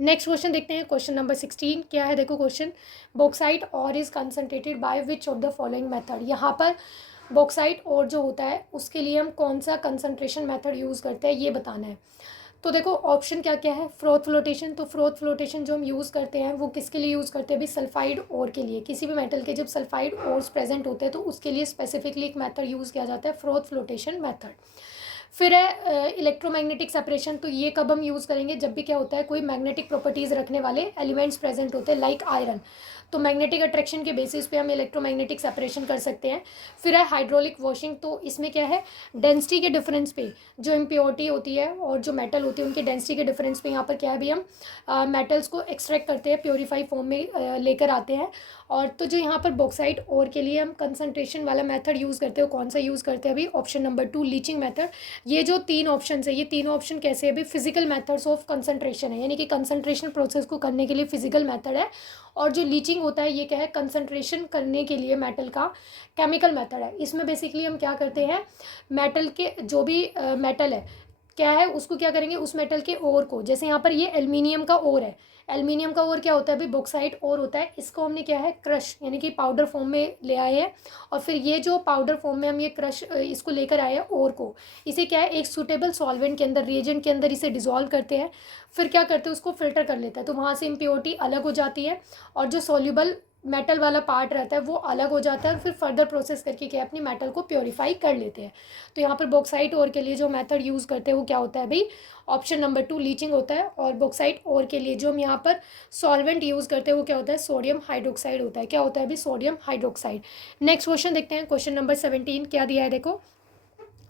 नेक्स्ट क्वेश्चन देखते हैं, क्वेश्चन नंबर 16 क्या है देखो क्वेश्चन, बॉक्साइट और is concentrated by which of the following method. यहाँ पर बॉक्साइट और जो होता है उसके लिए हम कौन सा कंसनट्रेशन मेथड यूज़ करते हैं ये बताना है। तो देखो ऑप्शन क्या क्या है, फ्रोथ फ्लोटेशन। तो फ्रोथ फ्लोटेशन जो हम यूज़ करते हैं वो किसके लिए यूज़ करते हैं अभी, सल्फाइड ओर के लिए। किसी भी मेटल के जब सल्फाइड ओर्स प्रेजेंट होते हैं तो उसके लिए स्पेसिफिकली एक मेथड यूज़ किया जाता है, फ्रोथ फ्लोटेशन मेथड। फिर है इलेक्ट्रोमैग्नेटिक सेपरेशन। तो ये कब हम यूज़ करेंगे, जब भी क्या होता है, कोई मैग्नेटिक प्रॉपर्टीज़ रखने वाले एलिमेंट्स प्रेजेंट होते हैं, लाइक आयरन। तो मैग्नेटिक अट्रैक्शन के बेसिस पे हम इलेक्ट्रोमैग्नेटिक सेपरेशन कर सकते हैं। फिर है हाइड्रोलिक वॉशिंग, तो इसमें क्या है, डेंसिटी के डिफरेंस पे जो इम्प्योरिटी होती है और जो मेटल होती है उनकी डेंसिटी के डिफरेंस पे यहाँ पर क्या है भी हम मेटल्स को एक्सट्रैक्ट करते हैं, प्योरीफाई फॉर्म में लेकर आते हैं। और तो जो यहाँ पर बॉक्साइट ओर के लिए हम कंसंट्रेशन वाला मेथड यूज़ करते हैं, कौन सा यूज़ करते हैं अभी, ऑप्शन नंबर 2 लीचिंग मेथड। ये जो 3 ऑप्शन है, ये तीनों ऑप्शन कैसे है अभी, फिजिकल मेथड्स ऑफ कंसंट्रेशन है, यानी कि कंसंट्रेशन प्रोसेस को करने के लिए फिजिकल मेथड है। और जो लीचिंग होता है ये क्या है, कंसंट्रेशन करने के लिए मेटल का केमिकल मेथड है। इसमें बेसिकली हम क्या करते हैं, मेटल के जो भी मेटल है क्या है उसको क्या करेंगे, उस मेटल के ओर को, जैसे यहाँ पर ये एल्युमिनियम का ओर है, एल्युमिनियम का ओर क्या होता है अभी, बॉक्साइट ओर होता है, इसको हमने क्या है क्रश यानी कि पाउडर फॉर्म में ले आए हैं। और फिर ये जो पाउडर फॉर्म में हम ये क्रश इसको लेकर आए हैं ओर को, इसे क्या है एक सूटेबल सॉल्वेंट के अंदर, रिएजेंट के अंदर इसे डिसॉल्व करते हैं। फिर क्या करते हैं, उसको फिल्टर कर लेता है, तो वहाँ से इम्प्योरिटी अलग हो जाती है और जो सॉल्युबल मेटल वाला पार्ट रहता है वो अलग हो जाता है। और फिर फर्दर प्रोसेस करके क्या अपनी मेटल को प्योरीफाई कर लेते हैं। तो यहाँ पर बॉक्साइट ओर के लिए जो मेथड यूज़ करते हैं वो क्या होता है भाई, ऑप्शन नंबर 2 लीचिंग होता है। और बॉक्साइट ओर के लिए जो हम यहाँ पर सॉल्वेंट यूज़ करते हैं वो क्या होता है, सोडियम हाइड्रोक्साइड होता है। क्या होता है अभी, सोडियम हाइड्रोक्साइड। नेक्स्ट क्वेश्चन देखते हैं, क्वेश्चन नंबर 17 क्या दिया है देखो,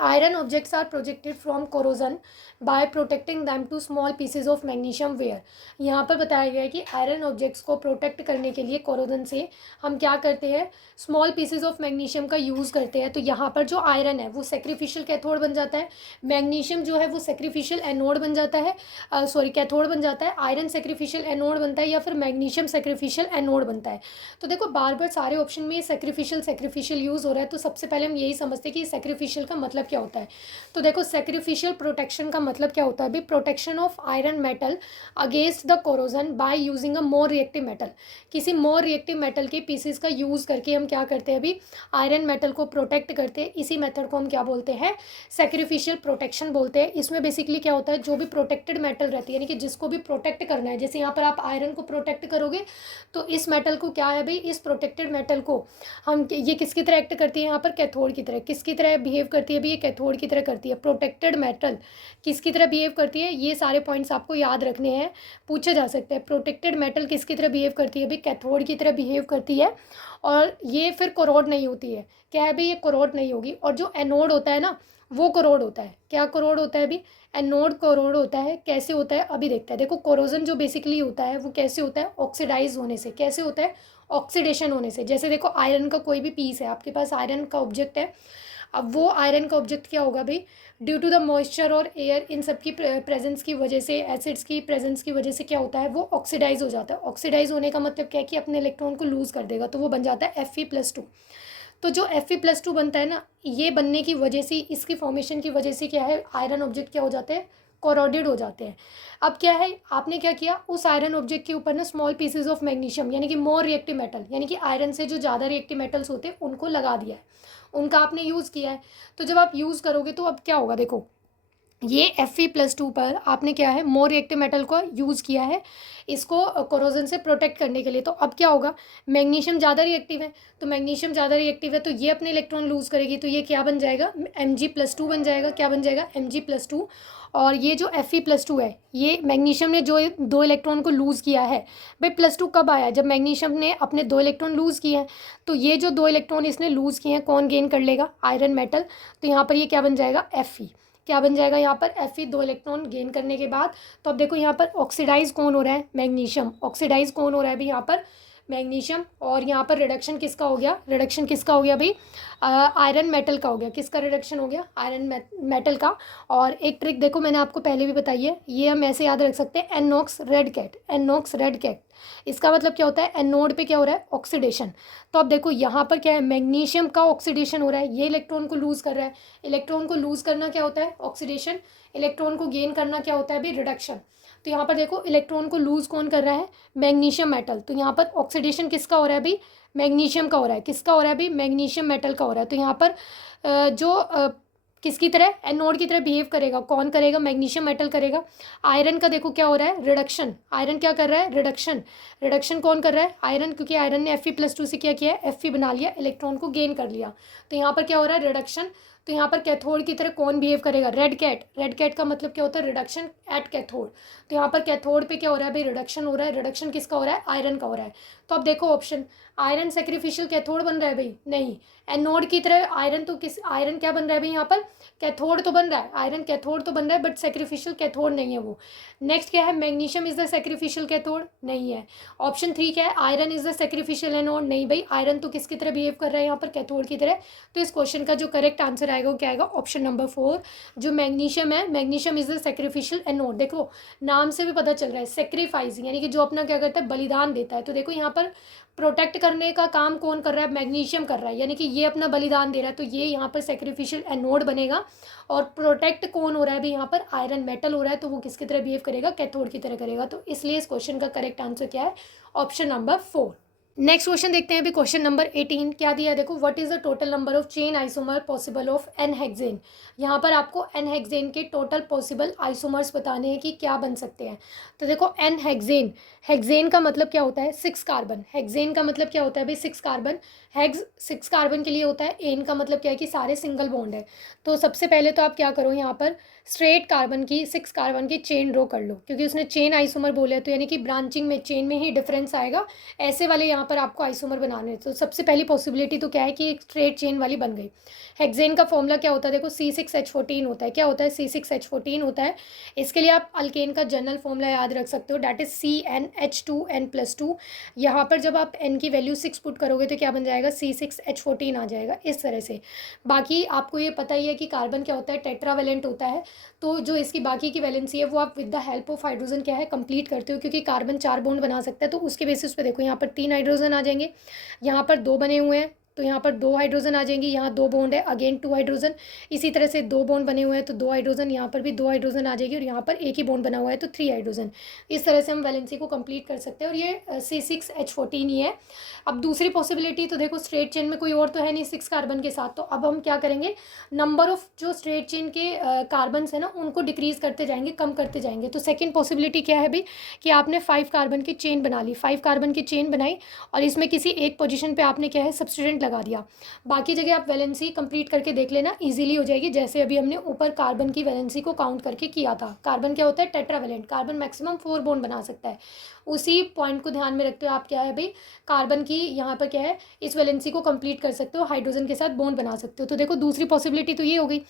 iron objects are protected from corrosion by protecting them to small pieces of magnesium wire. यहाँ पर बताया गया है कि आयरन ऑब्जेक्ट्स को प्रोटेक्ट करने के लिए कोरोजन से हम क्या करते हैं, स्मॉल पीसेज ऑफ मैग्नीशियम का यूज़ करते हैं। तो यहाँ पर जो आयरन है वो सेक्रीफिशियल कैथोड बन जाता है, मैग्नीशियम जो है वो सेक्रीफिशियल एनोड बन जाता है, कैथोड बन जाता है, आयरन सेक्रीफिशियल एनोड बनता है या फिर मैग्नीशियम सेक्रीफिशियल एनोड बनता है। तो देखो बार बार सारे ऑप्शन में सेक्रीफिशियल यूज़ हो रहा है, तो सबसे पहले हम यही समझते हैं कि सेक्रीफिशियल का मतलब क्या होता है। तो देखो सेक्रीफिशियल प्रोटेक्शन का मतलब क्या होता है अभी, protection of iron metal against the corrosion by using a more reactive metal. किसी मोर रिएक्टिव मेटल के पीसेस का यूज़ करके हम क्या करते हैं अभी, आयरन मेटल को प्रोटेक्ट करते हैं। इसी मेथड को हम क्या बोलते हैं, सेक्रीफिशियल प्रोटेक्शन बोलते हैं। इसमें बेसिकली क्या होता है, जो भी प्रोटेक्टेड मेटल रहती है, यानी कि जिसको भी प्रोटेक्ट करना है, जैसे यहाँ पर आप आयरन को प्रोटेक्ट करोगे तो इस मेटल को क्या है भाई, इस प्रोटेक्टेड मेटल को हम, ये किसकी तरह एक्ट करती है यहाँ पर, कैथोड की तरह। किसकी तरह बिहेव करती है अभी, ये कैथोड की तरह करती है। प्रोटेक्टेड मेटल किसकी तरह बिहेव करती है, ये सारे पॉइंट्स आपको याद रखने हैं, पूछे जा सकते हैं। प्रोटेक्टेड मेटल किसकी तरह बिहेव करती है अभी, कैथोड की तरह बिहेव करती है। और ये फिर कोरोड नहीं होती है, क्या है भाई, ये कोरोड नहीं होगी। और जो एनोड होता है ना वो कोरोड होता है। क्या कोरोड होता है अभी, एनोड कोरोड होता है। कैसे होता है अभी देखते हैं। देखो कोरोजन जो बेसिकली होता है वो कैसे होता है, ऑक्सीडाइज होने से। कैसे होता है, ऑक्सीडेशन होने से। जैसे देखो आयरन का कोई भी पीस है, आपके पास आयरन का ऑब्जेक्ट है, अब वो आयरन का ऑब्जेक्ट क्या होगा भाई, ड्यू टू द मॉइस्चर और एयर इन सब की प्रेजेंस की वजह से, एसिड्स की प्रेजेंस की वजह से क्या होता है, वो ऑक्सीडाइज हो जाता है। ऑक्सीडाइज होने का मतलब क्या है कि अपने इलेक्ट्रॉन को लूज़ कर देगा, तो वो बन जाता है Fe+2। तो जो Fe+2 बनता है ना, ये बनने की वजह से, इसकी फॉर्मेशन की वजह से क्या है, आयरन ऑब्जेक्ट क्या हो जाते हैं, कोरोडेड हो जाते हैं। अब क्या है, आपने क्या किया, उस आयरन ऑब्जेक्ट के ऊपर ना स्मॉल पीसेज ऑफ मैग्नीशियम यानी कि मोर रिएक्टिव मेटल, यानी कि आयरन से जो ज़्यादा रिएक्टिव मेटल्स होते हैं उनको लगा दिया है, उनका आपने यूज़ किया है। तो जब आप यूज़ करोगे तो अब क्या होगा, देखो ये Fe+2 पर आपने क्या है, मोर रिएक्टिव मेटल को यूज़ किया है इसको कोरोजन से प्रोटेक्ट करने के लिए। तो अब क्या होगा, मैग्नीशियम ज़्यादा रिएक्टिव है, तो मैग्नीशियम ज़्यादा रिएक्टिव है तो ये अपने इलेक्ट्रॉन लूज़ करेगी, तो ये क्या बन जाएगा, Mg+2 बन जाएगा। क्या बन जाएगा, Mg+2। और ये जो Fe+2 है, ये मैग्नीशियम ने जो 2 इलेक्ट्रॉन को लूज़ किया है, भाई +2 कब आया, जब मैग्नीशियम ने अपने 2 इलेक्ट्रॉन लूज़ किए हैं। तो ये जो 2 इलेक्ट्रॉन इसने लूज़ किए हैं, कौन गेन कर लेगा, आयरन मेटल। तो यहाँ पर ये क्या बन जाएगा, Fe। क्या बन जाएगा यहाँ पर, Fe 2 इलेक्ट्रॉन गेन करने के बाद। तो अब देखो यहाँ पर ऑक्सीडाइज कौन हो रहा है, मैग्नीशियम। ऑक्सीडाइज कौन हो रहा है अभी यहाँ पर, मैग्नीशियम। और यहाँ पर रिडक्शन किसका हो गया, रिडक्शन किसका हो गया भाई, आयरन मेटल का हो गया। किसका रिडक्शन हो गया, आयरन मेटल का। और एक ट्रिक देखो मैंने आपको पहले भी बताई है, ये हम ऐसे याद रख सकते हैं, INOX red cat. INOX red cat इसका मतलब क्या होता है, एनोड पे क्या हो रहा है, ऑक्सीडेशन। तो अब देखो यहाँ पर क्या है, मैग्नीशियम का ऑक्सीडेशन हो रहा है, ये इलेक्ट्रॉन को लूज़ कर रहा है। इलेक्ट्रॉन को लूज़ करना क्या होता है, ऑक्सीडेशन। इलेक्ट्रॉन को गेन करना क्या होता है अभी, रिडक्शन। तो यहाँ पर देखो इलेक्ट्रॉन को लूज़ कौन कर रहा है, मैग्नीशियम मेटल। तो यहाँ पर ऑक्सीडेशन किसका हो रहा है अभी, मैग्नीशियम का हो रहा है। किसका हो रहा है अभी, मैग्नीशियम मेटल का हो रहा है। तो यहाँ पर किसकी तरह, एनोड की तरह बिहेव करेगा, कौन करेगा, मैग्नीशियम मेटल करेगा। आयरन का देखो क्या हो रहा है, रिडक्शन। आयरन क्या कर रहा है, रिडक्शन। रिडक्शन कौन कर रहा है, आयरन, क्योंकि आयरन ने Fe+2 से क्या किया है, Fe बना लिया, इलेक्ट्रॉन को गेन कर लिया। तो यहाँ पर क्या हो रहा है, रिडक्शन। तो यहाँ पर कैथोड की तरह कौन बिहेव करेगा, रेड कैट का मतलब क्या होता है, रिडक्शन एट कैथोड। तो यहाँ पर कैथोड पे क्या हो रहा है भाई, रिडक्शन हो रहा है। रिडक्शन किसका हो रहा है, आयरन का हो रहा है। तो अब देखो ऑप्शन, आयरन सेक्रीफिशियल कैथोड बन रहा है भाई, नहीं। एनोड की तरह आयरन, तो किस आयरन क्या बन रहा है भाई यहाँ पर, कैथोड तो बन रहा है, आयरन कैथोड तो बन रहा है, बट सेक्रीफिशियल कैथोड नहीं है वो। नेक्स्ट क्या है, magnesium is the sacrificial cathode, नहीं है। ऑप्शन 3 क्या है, iron is the sacrificial anode, नहीं भाई, आयरन तो किसकी तरह बिहेव कर रहा है यहाँ पर, कैथोड की तरह। तो इस क्वेश्चन का जो करेक्ट आंसर आएगा वो क्या आएगा, ऑप्शन नंबर 4, जो मैग्नीशियम है, magnesium is the sacrificial anode. देखो नाम से भी पता चल रहा है, सेक्रीफाइस यानी कि जो अपना क्या करता है, बलिदान देता है। तो देखो यहाँ पर प्रोटेक्ट करने का काम कौन कर रहा है, मैग्नीशियम कर रहा है, यानी कि ये अपना बलिदान दे रहा है, तो ये यहाँ पर सेक्रीफिशियल एनोड बनेगा। और प्रोटेक्ट कौन हो रहा है अभी यहाँ पर, आयरन मेटल हो रहा है, तो वो किसकी तरह बिहेव करेगा, कैथोड की तरह करेगा। तो इसलिए इस क्वेश्चन का करेक्ट आंसर क्या है, ऑप्शन नंबर 4। नेक्स्ट क्वेश्चन देखते हैं अभी, क्वेश्चन नंबर 18 क्या दिया है, देखो what is the total number of chain isomer possible of n hexane. यहाँ पर आपको एन हेक्सेन के टोटल पॉसिबल आइसोमर्स बताने हैं कि क्या बन सकते हैं। तो देखो एन हेक्सेन, हेक्सेन का मतलब क्या होता है, 6 कार्बन। हेक्सेन का मतलब क्या होता है भाई, 6 कार्बन। हेक्स 6 कार्बन के लिए होता है, एन का मतलब क्या है कि सारे सिंगल बॉन्ड है। तो सबसे पहले तो आप क्या करो, यहाँ पर स्ट्रेट कार्बन की 6 कार्बन की चेन ड्रॉ कर लो, क्योंकि उसने चेन आइसोमर बोले तो यानी कि ब्रांचिंग में, चेन में ही डिफरेंस आएगा। ऐसे वाले यहाँ पर आपको आइसोमर बनाने हैं। तो सबसे पहली पॉसिबिलिटी तो क्या है कि एक स्ट्रेट चेन वाली बन गई। हेक्सेन का फॉर्मूला क्या होता है, देखो C6H14 होता है। क्या होता है, C6H14 होता है। इसके लिए आप अल्केन का जनरल फॉर्मूला याद रख सकते हो, डैट इज CnH2n+2। यहाँ पर जब आप n की वैल्यू 6 पुट करोगे तो क्या बन जाएगा, C6H14 आ जाएगा, इस तरह से। बाकी आपको ये पता ही है कि कार्बन क्या होता है, टेट्रावेलेंट होता है। तो जो इसकी बाकी की वैलेंसी है वो आप with the help of hydrogen क्या है, कंप्लीट करते हो, क्योंकि कार्बन 4 बॉन्ड बना सकता है। तो उसके बेसिस पे देखो यहाँ पर 3 हाइड्रोजन आ जाएंगे, यहाँ पर 2 बने हुए हैं तो यहाँ पर 2 हाइड्रोजन आ जाएंगी, यहाँ 2 बॉन्ड है, अगेन 2 हाइड्रोजन। इसी तरह से 2 बॉन्ड बने हुए हैं तो 2 हाइड्रोजन, यहाँ पर भी 2 हाइड्रोजन आ जाएगी, और यहाँ पर एक ही बॉन्ड बना हुआ है तो 3 हाइड्रोजन। इस तरह से हम वैलेंसी को कंप्लीट कर सकते हैं, और ये C6H14 ही है। अब दूसरी पॉसिबिलिटी तो देखो, स्ट्रेट चेन में कोई और तो है नहीं 6 कार्बन के साथ, तो अब हम क्या करेंगे, नंबर ऑफ जो स्ट्रेट चेन के कार्बन है ना उनको डिक्रीज करते जाएंगे, कम करते जाएंगे। तो सेकेंड पॉसिबिलिटी क्या है भाई, कि आपने 5 कार्बन की चेन बना ली, 5 कार्बन की चेन बनाई, और इसमें किसी एक पोजीशन पे आपने क्या है, सब्स्टिट्यूएंट लगा दिया। बाकी जगह आप वैलेंसी कंप्लीट करके देख लेना, इजीली हो जाएगी। जैसे अभी हमने ऊपर कार्बन की वैलेंसी को काउंट करके किया था। कार्बन क्या होता है, टेट्रावेलेंट, कार्बन मैक्सिमम 4 बॉन्ड बना सकता है। उसी पॉइंट को ध्यान में रखते हुए आप क्या है भाई, कार्बन की यहाँ पर क्या है, इस वैलेंसी को कंप्लीट कर सकते हो, हाइड्रोजन के साथ बॉन्ड बना सकते हो। तो देखो दूसरी पॉसिबिलिटी तो ये हो गई।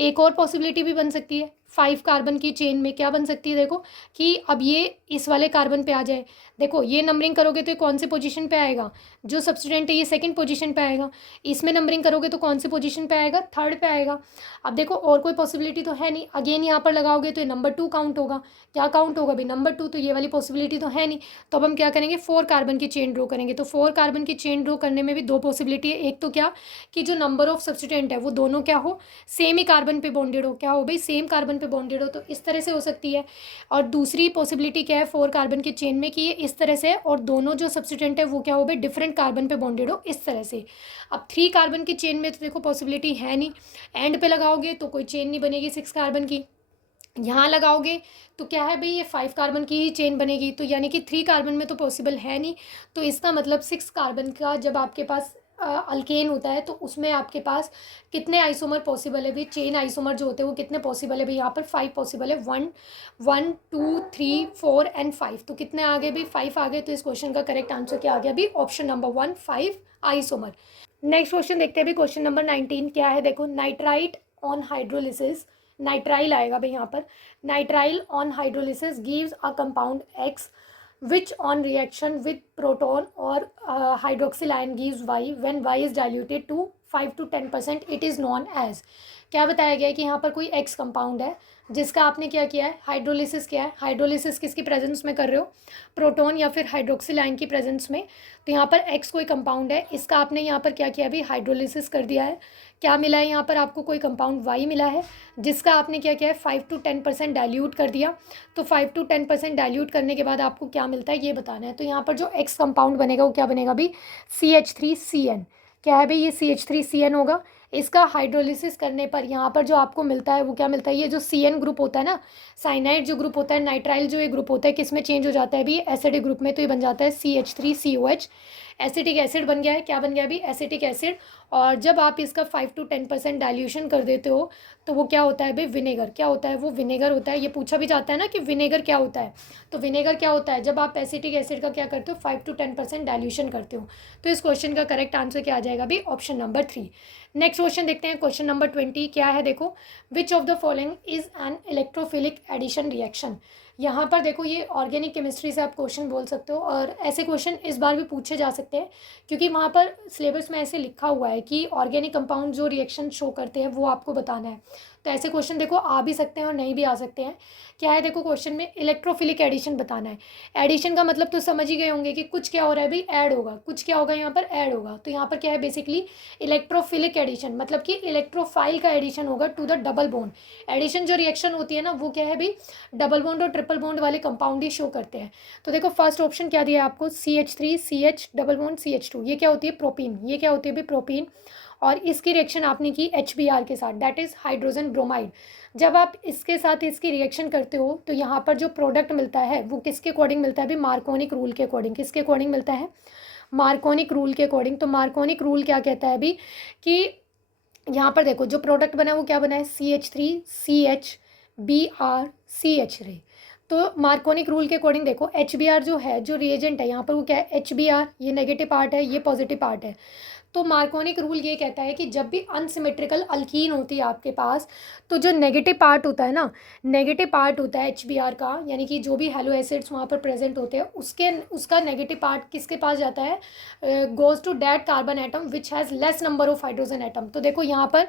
एक और पॉसिबिलिटी भी बन सकती है, 5 कार्बन की चेन में क्या बन सकती है, देखो कि अब ये इस वाले कार्बन पे आ जाए। देखो ये नंबरिंग करोगे तो ये कौन से पोजीशन पे आएगा, जो सब्स्टिट्यूएंट है ये सेकंड पोजीशन पे आएगा। इसमें नंबरिंग करोगे तो कौन से पोजीशन पे आएगा, थर्ड पे आएगा। अब देखो और कोई पॉसिबिलिटी तो है नहीं, अगेन यहाँ पर लगाओगे तो ये नंबर 2 काउंट होगा। क्या काउंट होगा भाई, नंबर 2, तो ये वाली पॉसिबिलिटी तो है नहीं। तो अब हम क्या करेंगे, 4 कार्बन की चेन ड्रॉ करेंगे। तो 4 कार्बन की चेन ड्रॉ करने में भी 2 पॉसिबिलिटी है। एक तो क्या कि जो नंबर ऑफ सब्स्टिट्यूएंट है वो दोनों क्या हो, सेम ही कार्बन पे बॉन्डेड हो, क्या हो भाई, सेम कार्बन पे बॉन्डेड हो, तो इस तरह से हो सकती है। और दूसरी पॉसिबिलिटी क्या है 4 कार्बन की चेन में, कि ये इस तरह से, और दोनों जो सब्स्टिट्यूएंट है वो क्या हो भाई, डिफरेंट कार्बन पे बॉन्डेड हो, इस तरह से। अब 3 कार्बन की चेन में तो देखो पॉसिबिलिटी है नहीं, एंड पे लगाओगे तो कोई चेन नहीं बनेगी 6 कार्बन की। यहाँ लगाओगे तो क्या है भाई, ये 5 कार्बन की ही चेन बनेगी, तो यानी कि 3 कार्बन में तो पॉसिबल है नहीं। तो इसका मतलब 6 कार्बन का जब आपके पास अल्केन होता है तो उसमें आपके पास कितने आइसोमर पॉसिबल है भाई, चेन आइसोमर जो होते हैं वो कितने पॉसिबल है भाई, यहाँ पर 5 पॉसिबल है, 1 2 3 4 एंड 5। तो कितने आ गए भाई, 5 आ गए। तो इस क्वेश्चन का करेक्ट आंसर क्या आ गया भाई, option number 1, 5 isomer. Next question देखते हैं भाई, क्वेश्चन नंबर 19 क्या है, देखो नाइट्राइट ऑन हाइड्रोलिसिस, नाइट्राइल आएगा भाई यहाँ पर, nitrile on hydrolysis gives a compound X which on reaction with proton or hydroxyl ion gives Y when Y is diluted to 5 to 10% it is known as। क्या बताया गया है कि यहाँ पर कोई X कंपाउंड है जिसका आपने क्या किया है, हाइड्रोलिसिस किया है। हाइड्रोलिसिस किसकी प्रेजेंस में कर रहे हो, प्रोटॉन या फिर हाइड्रोक्सिल आयन की प्रेजेंस में। तो यहाँ पर X कोई कंपाउंड है, इसका आपने यहाँ पर क्या किया अभी, हाइड्रोलिसिस कर दिया है। क्या मिला है यहाँ पर आपको, कोई कंपाउंड Y मिला है, जिसका आपने क्या किया है, 5 to 10% डाइल्यूट कर दिया। तो 5 to 10% डाइल्यूट करने के बाद आपको क्या मिलता है ये बताना है। तो यहाँ पर जो X कंपाउंड बनेगा वो क्या बनेगा भाई, CH3CN। क्या है भाई, ये CH3CN होगा। इसका हाइड्रोलिसिस करने पर यहाँ पर जो आपको मिलता है वो क्या मिलता है, ये जो CN ग्रुप होता है ना, साइनाइड जो ग्रुप होता है, नाइट्राइल जो ये ग्रुप होता है, किस में चेंज हो जाता है अभी, एसिडिक ग्रुप में, तो ये बन जाता है CH3COH। एसिटिक एसिड बन गया है, क्या बन गया अभी, एसिटिक एसिड। और जब आप इसका 5 to 10% डाइल्यूशन कर देते हो तो वो क्या होता है भाई, विनेगर। क्या होता है वो, विनेगर होता है। ये पूछा भी जाता है ना कि विनेगर क्या होता है, तो विनेगर क्या होता है, जब आप एसिटिक एसिड का क्या करते हो, 5 to 10% डाइल्यूशन करते हो। तो इस क्वेश्चन का करेक्ट आंसर क्या आ जाएगा अभी, ऑप्शन नंबर 3। नेक्स्ट क्वेश्चन देखते हैं, क्वेश्चन नंबर 20 क्या है, देखो, which of the following is an electrophilic addition reaction. यहाँ पर देखो, ये ऑर्गेनिक केमिस्ट्री से आप क्वेश्चन बोल सकते हो, और ऐसे क्वेश्चन इस बार भी पूछे जा सकते हैं, क्योंकि वहाँ पर सिलेबस में ऐसे लिखा हुआ है कि ऑर्गेनिक कंपाउंड जो रिएक्शन शो करते हैं वो आपको बताना है। तो ऐसे क्वेश्चन देखो आ भी सकते हैं और नहीं भी आ सकते हैं। क्या है, देखो क्वेश्चन में इलेक्ट्रोफिलिक एडिशन बताना है। एडिशन का मतलब तो समझ ही गए होंगे कि कुछ क्या हो रहा है भाई, ऐड होगा, कुछ क्या होगा यहाँ पर, ऐड होगा। तो यहाँ पर क्या है, बेसिकली इलेक्ट्रोफिलिक एडिशन मतलब कि इलेक्ट्रोफाइल का एडिशन होगा to the double bond. Addition जो रिएक्शन होती है ना, वो क्या है भाई, डबल बॉन्ड और ट्रिपल बॉन्ड वाले कंपाउंड ही शो करते हैं। तो देखो फर्स्ट ऑप्शन क्या दिया है आपको, CH3CH डबल बॉन्ड CH2, ये क्या होती है, प्रोपीन। ये क्या होती है भाई, प्रोपीन। और इसकी रिएक्शन आपने की HBr के साथ, दैट इज़ हाइड्रोजन ब्रोमाइड। जब आप इसके साथ इसकी रिएक्शन करते हो तो यहाँ पर जो प्रोडक्ट मिलता है वो किसके अकॉर्डिंग मिलता है भाई, मार्कोनिक रूल के अकॉर्डिंग। किसके अकॉर्डिंग मिलता है, मार्कोनिक रूल के अकॉर्डिंग। तो मार्कोनिक रूल क्या कहता है अभी कि यहाँ पर देखो जो प्रोडक्ट बना है वो क्या बना है, CH3CH Br CH3। तो मार्कोनिक रूल के अकॉर्डिंग देखो HBr जो है, जो रिएजेंट है यहाँ पर वो क्या है, HBr, ये नेगेटिव पार्ट है, ये पॉजिटिव पार्ट है। तो मार्कोनिक रूल ये कहता है कि जब भी अनसिमेट्रिकल अल्कीन होती है आपके पास, तो जो नेगेटिव पार्ट होता है ना, नेगेटिव पार्ट होता है HBr का, यानी कि जो भी हेलो एसिड्स वहाँ पर प्रेजेंट होते हैं उसका नेगेटिव पार्ट किसके पास जाता है, goes to that carbon atom which has less number of hydrogen atom. तो देखो यहाँ पर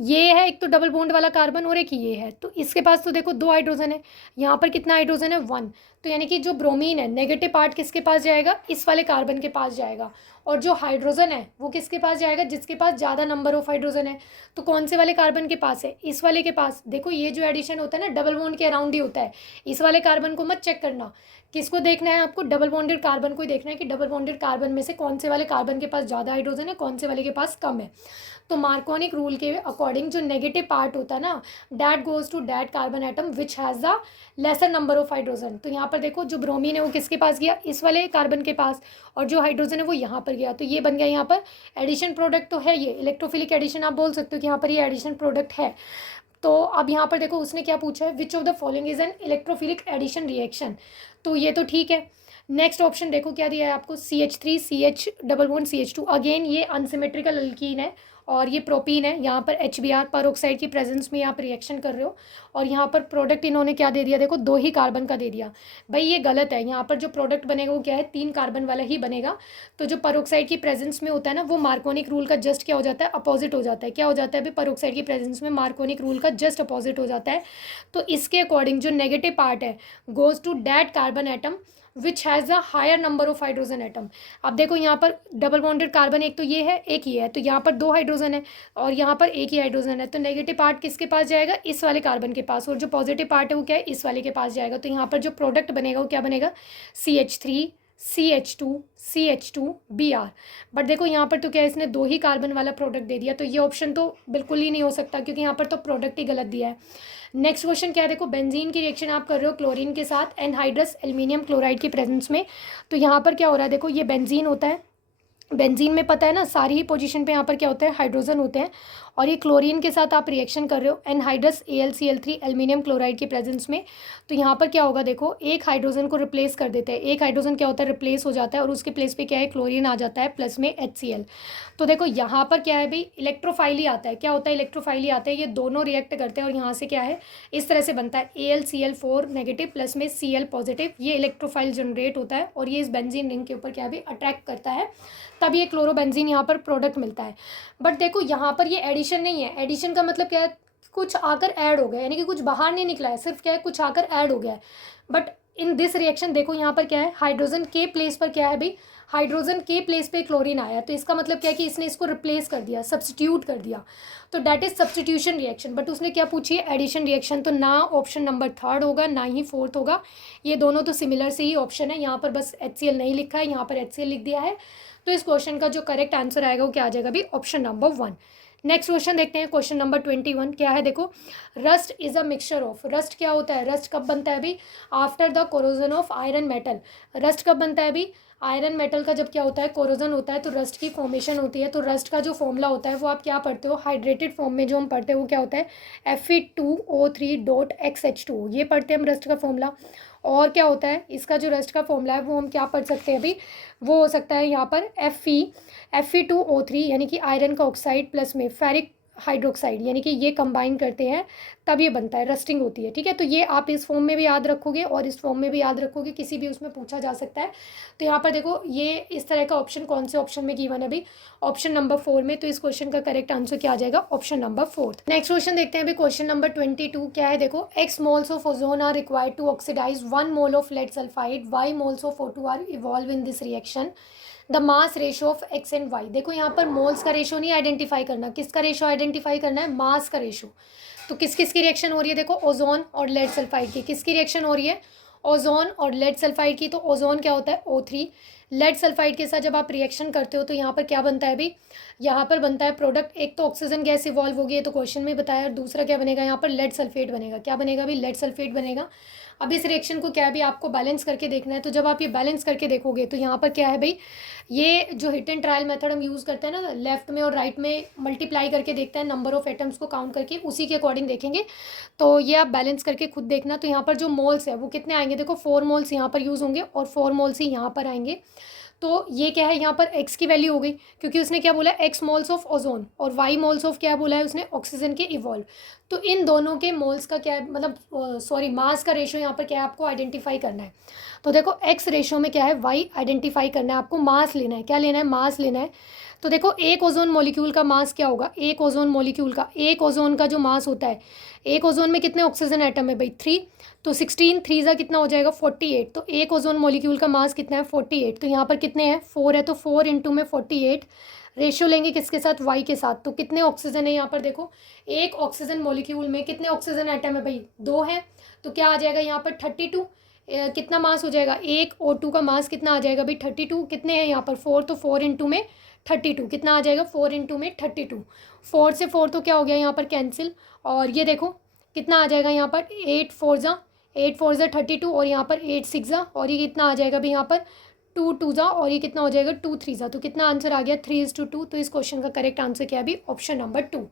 ये है, एक तो डबल बॉन्ड वाला कार्बन और एक ये है, तो इसके पास तो देखो 2 हाइड्रोजन है, यहाँ पर कितना हाइड्रोजन है, 1। तो यानी कि जो ब्रोमीन है, नेगेटिव पार्ट किसके पास जाएगा, इस वाले कार्बन के पास जाएगा। और जो हाइड्रोजन है वो किसके पास जाएगा, जिसके पास ज़्यादा नंबर ऑफ हाइड्रोजन है। तो कौन से वाले कार्बन के पास है, इस वाले के पास। देखो ये जो एडिशन होता है ना, डबल बॉन्ड के अराउंड ही होता है। इस वाले कार्बन को मत चेक करना, किसको देखना है आपको, डबल बॉन्डेड कार्बन को ही देखना है कि डबल बॉन्डेड कार्बन में से कौन से वाले कार्बन के पास ज़्यादा हाइड्रोजन है, कौन से वाले के पास कम है। तो मार्कोनिक रूल के अकॉर्डिंग जो नेगेटिव पार्ट होता है ना, that goes to that carbon atom which has the lesser number of hydrogen. तो यहाँ पर देखो जो ब्रोमीन है वो किसके पास गया, इस वाले कार्बन के पास, और जो हाइड्रोजन है वो यहाँ पर गया। तो ये बन गया यहाँ पर एडिशन प्रोडक्ट तो है, ये इलेक्ट्रोफिलिक एडिशन आप बोल सकते हो कि यहाँ पर ये एडिशन प्रोडक्ट है। तो अब यहाँ पर देखो उसने क्या पूछा है, which of the following is an electrophilic addition reaction. तो ये तो ठीक है। नेक्स्ट ऑप्शन देखो क्या दिया है आपको, CH3CH double bond CH2। Again ये अनसिमेट्रिकल अल्कीन है और ये प्रोपीन है। यहाँ पर HBr पर ऑक्साइड की प्रेजेंस में यहाँ पर रिएक्शन कर रहे हो, और यहाँ पर प्रोडक्ट इन्होंने क्या दे दिया, देखो 2 ही कार्बन का दे दिया। भाई ये गलत है, यहाँ पर जो प्रोडक्ट बनेगा वो क्या है, 3 कार्बन वाला ही बनेगा। तो जो पर की प्रेजेंस में होता है ना, वो मार्कोनिक रूल का जस्ट क्या हो जाता है, अपोजिट हो जाता है। क्या हो जाता है भाई, पर की प्रेजेंस में मार्कोनिक रूल का जस्ट अपोजिट हो जाता है। तो इसके अकॉर्डिंग जो नेगेटिव पार्ट है goes to that carbon atom which has a higher number of hydrogen atom. अब देखो यहाँ पर डबल बॉन्डेड कार्बन एक तो ये है, एक ये है, तो यहाँ पर 2 हाइड्रोजन है और यहाँ पर एक ही हाइड्रोजन है। तो नेगेटिव पार्ट किसके पास जाएगा, इस वाले कार्बन के पास, और जो पॉजिटिव पार्ट है वो क्या है, इस वाले के पास जाएगा। तो यहाँ पर जो प्रोडक्ट बनेगा वो क्या बनेगा, CH3CH2CH2Br। बट देखो यहाँ पर तो क्या है, इसने 2 ही कार्बन वाला प्रोडक्ट दे दिया, तो ये ऑप्शन तो बिल्कुल ही नहीं हो सकता, क्योंकि यहाँ पर तो प्रोडक्ट ही गलत दिया है। नेक्स्ट क्वेश्चन क्या है, देखो बेंजीन की रिएक्शन आप कर रहे हो क्लोरीन के साथ एनहाइड्रस एल्युमिनियम क्लोराइड की प्रेजेंस में। तो यहाँ पर क्या हो रहा है, देखो ये बेंजीन होता है, बेंजीन में पता है ना सारी ही पोजीशन पे यहाँ पर क्या होता है, हाइड्रोजन होते हैं। और ये क्लोरीन के साथ आप रिएक्शन कर रहे हो एनहाइड्रस AlCl3 एल्युमिनियम क्लोराइड की प्रेजेंस में। तो यहाँ पर क्या होगा, देखो एक हाइड्रोजन को रिप्लेस कर देते हैं, एक हाइड्रोजन क्या होता है, रिप्लेस हो जाता है, और उसके प्लेस पे क्या है, क्लोरीन आ जाता है प्लस में HCl। तो देखो यहाँ पर क्या है भाई, इलेक्ट्रोफाइल ही आता है। क्या होता है, इलेक्ट्रोफाइल ही आता है। ये दोनों रिएक्ट करते हैं और यहाँ से क्या है, इस तरह से बनता है AlCl4 नेगेटिव प्लस में Cl पॉजिटिव। ये इलेक्ट्रोफाइल जनरेट होता है और ये इस बेंजीन रिंग के ऊपर क्या है, अट्रैक्ट करता है, तब ये क्लोरोबेंजीन यहाँ पर प्रोडक्ट मिलता है। बट देखो यहाँ पर ये एडिशन नहीं है। एडिशन का मतलब क्या है, कुछ आकर ऐड हो गया, यानी कि कुछ बाहर नहीं निकला है, सिर्फ क्या है, कुछ आकर ऐड हो गया है। बट इन दिस रिएक्शन देखो यहाँ पर क्या है, हाइड्रोजन के प्लेस पर क्या है भाई, हाइड्रोजन के प्लेस पे क्लोरीन आया, तो इसका मतलब क्या है कि इसने इसको रिप्लेस कर दिया, सब्स्टिट्यूट कर दिया। तो that is substitution reaction. But उसने क्या पूछी है, एडिशन रिएक्शन। तो ना ऑप्शन नंबर 3 होगा, ना ही 4 होगा। ये दोनों तो सिमिलर से ही ऑप्शन है। यहाँ पर बस HCl नहीं लिखा है, यहाँ पर HCl लिख दिया है। तो इस क्वेश्चन का जो करेक्ट आंसर आएगा वो क्या आ जाएगा भी, ऑप्शन नंबर 1। नेक्स्ट क्वेश्चन देखते हैं, क्वेश्चन नंबर 21 क्या है, देखो rust is a mixture of, rust क्या होता है, रस्ट कब बनता है अभी, after the corrosion of iron metal. Rust कब बनता है अभी, आयरन मेटल का जब क्या होता है, कोरोजन होता है तो रस्ट की फॉर्मेशन होती है। तो रस्ट का जो फॉर्मूला होता है वो आप क्या पढ़ते हो, हाइड्रेटेड फॉर्म में जो हम पढ़ते हैं वो क्या होता है, Fe2O3.XH2, ये पढ़ते हैं हम रस्ट का फॉर्मूला। और क्या होता है इसका जो रस्ट का फॉर्मूला है वो हम क्या पढ़ सकते हैं अभी, वो हो सकता है यहाँ पर Fe2O3 यानी कि आयरन का ऑक्साइड प्लस में फेरिक हाइड्रोक्साइड, यानी कि ये कंबाइन करते हैं तब ये बनता है, रस्टिंग होती है। ठीक है, तो ये आप इस फॉर्म में भी याद रखोगे और इस फॉर्म में भी याद रखोगे, किसी भी उसमें पूछा जा सकता है। तो यहाँ पर देखो ये इस तरह का ऑप्शन कौन से ऑप्शन में गिवन है अभी, ऑप्शन नंबर 4 में। तो इस क्वेश्चन का करेक्ट आंसर क्या आ जाएगा, ऑप्शन नंबर 4। नेक्स्ट क्वेश्चन देखते हैं अभी, क्वेश्चन नंबर 22 क्या है, देखो x moles of ozone are required to oxidise 1 mole of lead sulphide, y moles of O2 are evolve in this reaction, the mass ratio of x and y. देखो यहाँ पर moles का ratio नहीं identify करना, किसका ratio identify करना है, मास का रेशो। तो किस किस की रिएक्शन हो रही है, देखो ओजोन और लेड सल्फाइड की, किसकी रिएक्शन हो रही है, ओजोन और लेड सल्फाइड की। तो ओजोन क्या होता है O3, लेड सल्फाइड के साथ जब आप रिएक्शन करते हो तो यहाँ पर क्या बनता है अभी, यहाँ पर बनता है प्रोडक्ट, एक तो ऑक्सीजन गैस इवॉल्व होगी, ये तो क्वेश्चन में बताया, और दूसरा क्या बनेगा यहाँ पर लेड सल्फेट बनेगा। क्या बनेगा अभी, लेड सल्फेट बनेगा। अब इस रिएक्शन को क्या है भी आपको बैलेंस करके देखना है। तो जब आप ये बैलेंस करके देखोगे तो यहाँ पर क्या है भाई, ये जो हिट एंड ट्रायल मेथड हम यूज़ करते हैं ना, लेफ्ट में और राइट में मल्टीप्लाई करके देखते हैं, नंबर ऑफ एटम्स को काउंट करके उसी के अकॉर्डिंग देखेंगे। तो ये आप बैलेंस करके खुद देखना। तो यहाँ पर जो मोल्स है वो कितने आएंगे, देखो 4 मोल्स यहाँ पर यूज़ होंगे और 4 मोल्स ही यहाँ पर आएंगे। तो ये क्या है, यहाँ पर एक्स की वैल्यू हो गई, क्योंकि उसने क्या बोला, एक्स मोल्स ऑफ ओजोन, और वाई मोल्स ऑफ क्या बोला है उसने, ऑक्सीजन के इवॉल्व। तो इन दोनों के मोल्स का क्या है, मतलब सॉरी मास का रेशो यहाँ पर क्या है आपको आइडेंटिफाई करना है। तो देखो एक्स रेशो में क्या है, वाई आइडेंटिफाई करना है आपको, मास लेना है, क्या लेना है, मास लेना है। तो देखो एक ओजोन मॉलिक्यूल का मास क्या होगा, एक ओजोन मॉलिक्यूल का, एक ओजोन का जो मास होता है, एक ओजोन में कितने ऑक्सीजन एटम है भाई, 3, तो 16 3 ज़ा कितना हो जाएगा 48। तो एक ओजोन मॉलिक्यूल का मास कितना है 48, तो यहाँ पर कितने हैं 4 है, तो 4 इंटू में 48, रेशियो लेंगे किसके साथ, वाई के साथ। तो कितने ऑक्सीजन है यहाँ पर देखो, एक ऑक्सीजन मॉलिक्यूल में कितने ऑक्सीजन एटम है भाई, 2 है। तो क्या आ जाएगा यहाँ पर 32, कितना मास हो जाएगा, एक O2 का मास कितना आ जाएगा भाई 32, कितने हैं यहाँ पर 4, तो 4 इंटू में 32 कितना आ जाएगा, 4 इंटू में 32, 4 से 4 तो क्या हो गया यहाँ पर कैंसिल, और ये देखो कितना आ जाएगा यहाँ पर 8 4 ज़ा 32, और यहाँ पर 8 6 ज़ा, और ये कितना आ जाएगा भाई यहाँ पर 2 2 ज़ा, और ये कितना हो जाएगा 2 3 ज़ा। तो कितना आंसर आ गया 3:2। तो इस क्वेश्चन का करेक्ट आंसर क्या है अभी, ऑप्शन नंबर 2।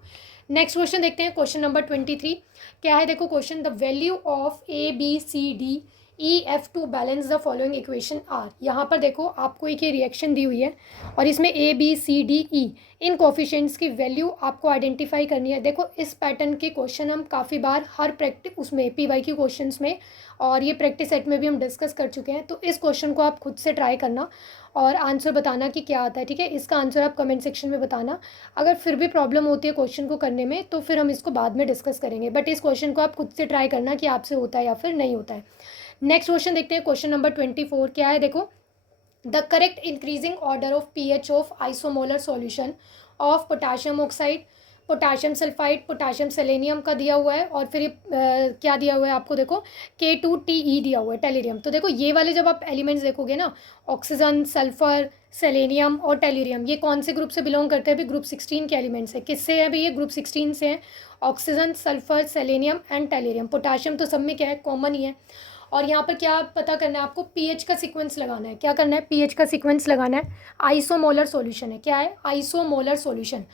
नेक्स्ट क्वेश्चन देखते हैं, क्वेश्चन नंबर 23 क्या है, देखो question, the value of ABCDEF to balance the following equation are. यहाँ पर देखो आपको एक ये रिएक्शन दी हुई है और इसमें ABCDE इन कोफिशिएंट्स की वैल्यू आपको आइडेंटिफाई करनी है। देखो इस पैटर्न के क्वेश्चन हम काफ़ी बार हर प्रैक्टिस उसमें PYQ क्वेश्चंस में और ये प्रैक्टिस सेट में भी हम डिस्कस कर चुके हैं। तो इस क्वेश्चन को आप खुद से ट्राई करना और आंसर बताना कि क्या आता है, ठीक है। इसका आंसर आप कमेंट सेक्शन में बताना। अगर फिर भी प्रॉब्लम होती है क्वेश्चन को करने में तो फिर हम इसको बाद में डिस्कस करेंगे, बट इस क्वेश्चन को आप खुद से ट्राई करना कि आपसे होता है या फिर नहीं होता है। नेक्स्ट क्वेश्चन देखते हैं, क्वेश्चन नंबर 24 क्या है, देखो the correct increasing order of pH of isomolar solution of potassium oxide, potassium sulphide, potassium selenium का दिया हुआ है, और फिर ये क्या दिया हुआ है आपको, देखो K2TE दिया हुआ है, टेलीरियम। तो देखो ये वाले जब आप एलिमेंट्स देखोगे ना, ऑक्सीजन, सल्फर, सेलेनियम और टेलीरियम, ये कौन से ग्रुप से बिलोंग करते हैं अभी, ग्रुप 16 के एलिमेंट्स है। किससे है अभी, ये ग्रुप 16 से हैं, oxygen, sulphur, selenium and tellurium. Potassium तो सब में क्या है, कॉमन ही है। और यहाँ पर क्या पता करना है आपको, पीएच का सीक्वेंस लगाना है। क्या करना है, पीएच का सीक्वेंस लगाना है। आइसोमोलर सॉल्यूशन है, क्या है, आइसोमोलर सॉल्यूशन।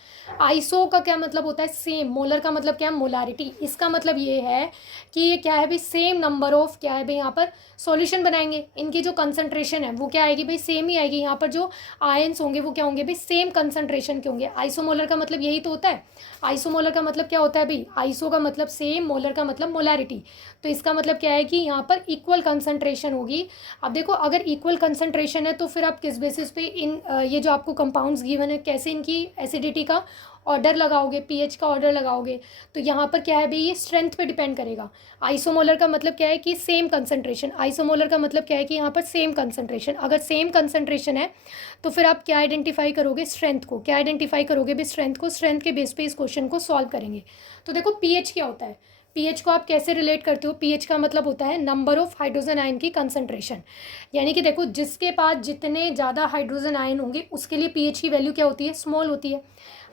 आइसो का क्या मतलब होता है, सेम, मोलर का मतलब क्या है, मोलारिटी। इसका मतलब ये है कि ये क्या है भाई, सेम नंबर ऑफ क्या है भाई, यहाँ पर सॉल्यूशन बनाएंगे, इनकी जो कंसंट्रेशन है वो क्या आएगी भाई, सेम ही आएगी। यहाँ पर जो आयंस होंगे वो क्या होंगे भाई, सेम कंसंट्रेशन के होंगे। आइसोमोलर का मतलब यही तो होता है। आइसोमोलर का मतलब क्या होता है भाई, आइसो का मतलब सेम, मोलर का मतलब मोलारिटी। तो इसका मतलब क्या है कि यहाँ पर इक्वल कंसंट्रेशन होगी। अब देखो अगर इक्वल कंसंट्रेशन है तो फिर आप किस बेसिस पे इन ये जो आपको कंपाउंड्स गिवन है कैसे इनकी एसिडिटी का ऑर्डर लगाओगे, पीएच का ऑर्डर लगाओगे। तो यहाँ पर क्या है भाई, ये स्ट्रेंथ पे डिपेंड करेगा। आइसोमोलर का मतलब क्या है कि सेम कंसंट्रेशन, आइसोमोलर का मतलब क्या है कि यहाँ पर सेम कंसंट्रेशन। अगर सेम कंसंट्रेशन है तो फिर आप क्या आइडेंटिफाई करोगे, स्ट्रेंथ को। क्या आइडेंटिफाई करोगे भाई, स्ट्रेंथ को। स्ट्रेंथ के बेस पे इस क्वेश्चन को सॉल्व करेंगे। तो देखो पीएच क्या होता है, पीएच को आप कैसे रिलेट करते हो, पीएच का मतलब होता है नंबर ऑफ हाइड्रोजन आयन की कंसंट्रेशन। यानी कि देखो जिसके पास जितने ज़्यादा हाइड्रोजन आयन होंगे उसके लिए पीएच की वैल्यू क्या होती है, स्मॉल होती है।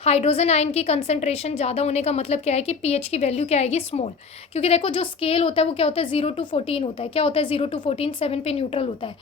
हाइड्रोजन आयन की कंसंट्रेशन ज़्यादा होने का मतलब क्या है कि पीएच की वैल्यू क्या आएगी, स्मॉल। क्योंकि देखो जो स्केल होता है वो क्या होता है, 0 to 14 होता है। क्या होता है, 0 to 14, 7 पे न्यूट्रल होता है।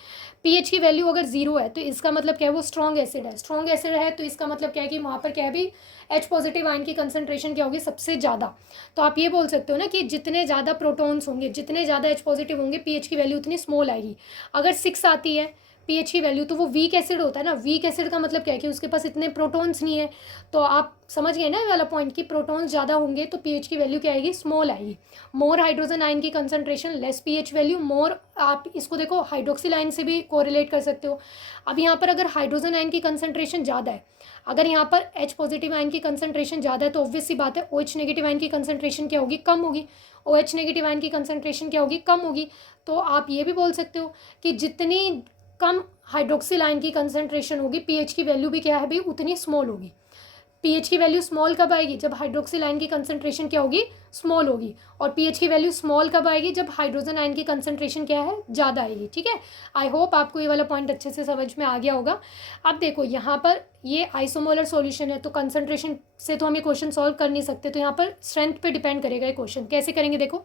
पीएच की वैल्यू अगर 0 है तो इसका मतलब क्या है, वो स्ट्रॉन्ग एसिड है। स्ट्रॉन्ग एसिड है तो इसका मतलब क्या है कि वहाँ पर क्या है भी, एच पॉजिटिव आयन की कंसंट्रेशन क्या होगी, सबसे ज़्यादा। तो आप ये बोल सकते हो ना कि जितने ज़्यादा प्रोटॉन्स होंगे, जितने ज़्यादा एच पॉजिटिव होंगे, पीएच की वैल्यू उतनी स्मॉल आएगी। अगर 6 आती है पीएच की वैल्यू तो वो वीक एसिड होता है ना। वीक एसिड का मतलब क्या है कि उसके पास इतने प्रोटॉन्स नहीं है। तो आप समझ गए ना ये वाला पॉइंट कि प्रोटॉन्स ज़्यादा होंगे तो पीएच की वैल्यू क्या आएगी, स्मॉल आएगी। मोर हाइड्रोजन आयन की कंसंट्रेशन लेस पीएच वैल्यू, मोर। आप इसको देखो हाइड्रोक्सिल आयन से भी कोरिलेट कर सकते हो। अब यहाँ पर अगर हाइड्रोजन आयन की कंसंट्रेशन ज़्यादा है, अगर यहाँ पर एच पॉजिटिव आयन की कंसंट्रेशन ज़्यादा है तो ऑब्वियस सी बात है OH नेगेटिव आयन की कंसंट्रेशन क्या होगी, कम होगी। OH नेगेटिव आयन की कंसंट्रेशन क्या होगी, कम होगी। तो आप ये भी बोल सकते हो कि जितनी कम हाइड्रोक्सिल आयन की कंसंट्रेशन होगी, पीएच की वैल्यू भी क्या है भाई, उतनी स्मॉल होगी। पीएच की वैल्यू स्मॉल कब आएगी, जब हाइड्रोक्सिल आयन की कंसंट्रेशन क्या होगी, स्मॉल होगी। और पीएच की वैल्यू स्मॉल कब आएगी, जब हाइड्रोजन आयन की कंसंट्रेशन क्या है, ज़्यादा आएगी। ठीक है, आई होप आपको ये वाला पॉइंट अच्छे से समझ में आ गया होगा। अब देखो यहाँ पर ये आइसोमोलर सॉल्यूशन है तो कंसंट्रेशन से तो हम ये क्वेश्चन सॉल्व कर नहीं सकते, तो यहाँ पर स्ट्रेंथ पे डिपेंड करेगा ये क्वेश्चन। कैसे करेंगे, देखो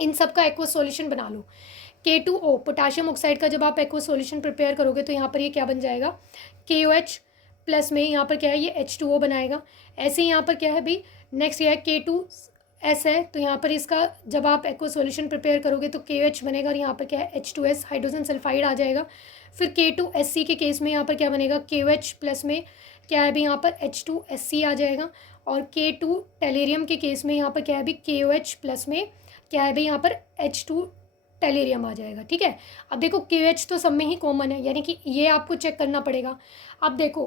इन सब का एक्वस सॉल्यूशन बना लो। K2O पोटाशियम ऑक्साइड का जब आप एक्वस सॉल्यूशन प्रिपेयर करोगे तो यहाँ पर ये क्या बन जाएगा, KOH प्लस में यहाँ पर क्या है, ये H2O बनाएगा। ऐसे ही यहाँ पर क्या है भाई, नेक्स्ट ये है K2S है, तो यहाँ पर इसका जब आप एक्वस सॉल्यूशन प्रिपेयर करोगे तो KOH बनेगा और यहाँ पर क्या है, H2S हाइड्रोजन सल्फाइड आ जाएगा। फिर K2SC के केस में यहाँ पर क्या बनेगा, KOH प्लस में क्या है भी, यहाँ पर H2SC आ जाएगा। और K2 टेलेरियम के केस में यहाँ पर क्या है भी, KOH प्लस में क्या है भाई, यहाँ पर H2 टेलेरियम आ जाएगा। ठीक है, अब देखो KOH तो सब में ही कॉमन है, यानी कि ये आपको चेक करना पड़ेगा। अब देखो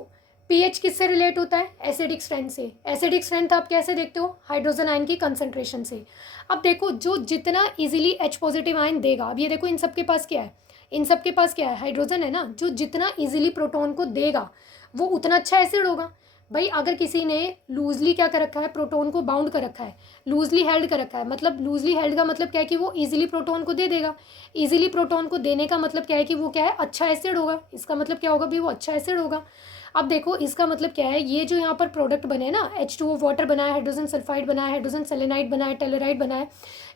पीएच किससे रिलेट होता है, एसिडिक स्ट्रेंथ से। एसिडिक स्ट्रेंथ आप कैसे देखते हो, हाइड्रोजन आयन की कंसंट्रेशन से। अब देखो जो जितना इजीली एच पॉजिटिव आयन देगा, अब ये देखो इन सब के पास क्या है, इन सब के पास क्या है, हाइड्रोजन है ना, जो जितना इजीली प्रोटॉन को देगा वो उतना अच्छा एसिड होगा। भाई अगर किसी ने लूजली क्या कर रखा है, प्रोटॉन को बाउंड कर रखा है, लूजली हेल्ड कर रखा है, मतलब लूजली हेल्ड का मतलब क्या है कि वो इजीली प्रोटॉन को दे देगा। इजीली प्रोटॉन को देने का मतलब क्या है कि वो क्या है, अच्छा एसिड होगा। इसका मतलब क्या होगा भाई, वो अच्छा एसिड होगा। अब देखो इसका मतलब क्या है, ये जो यहाँ पर प्रोडक्ट बने ना, H2O वाटर बना है, हाइड्रोजन सल्फाइड बना है, हाइड्रोजन सेलेनाइड बना है, टेलराइड बना है,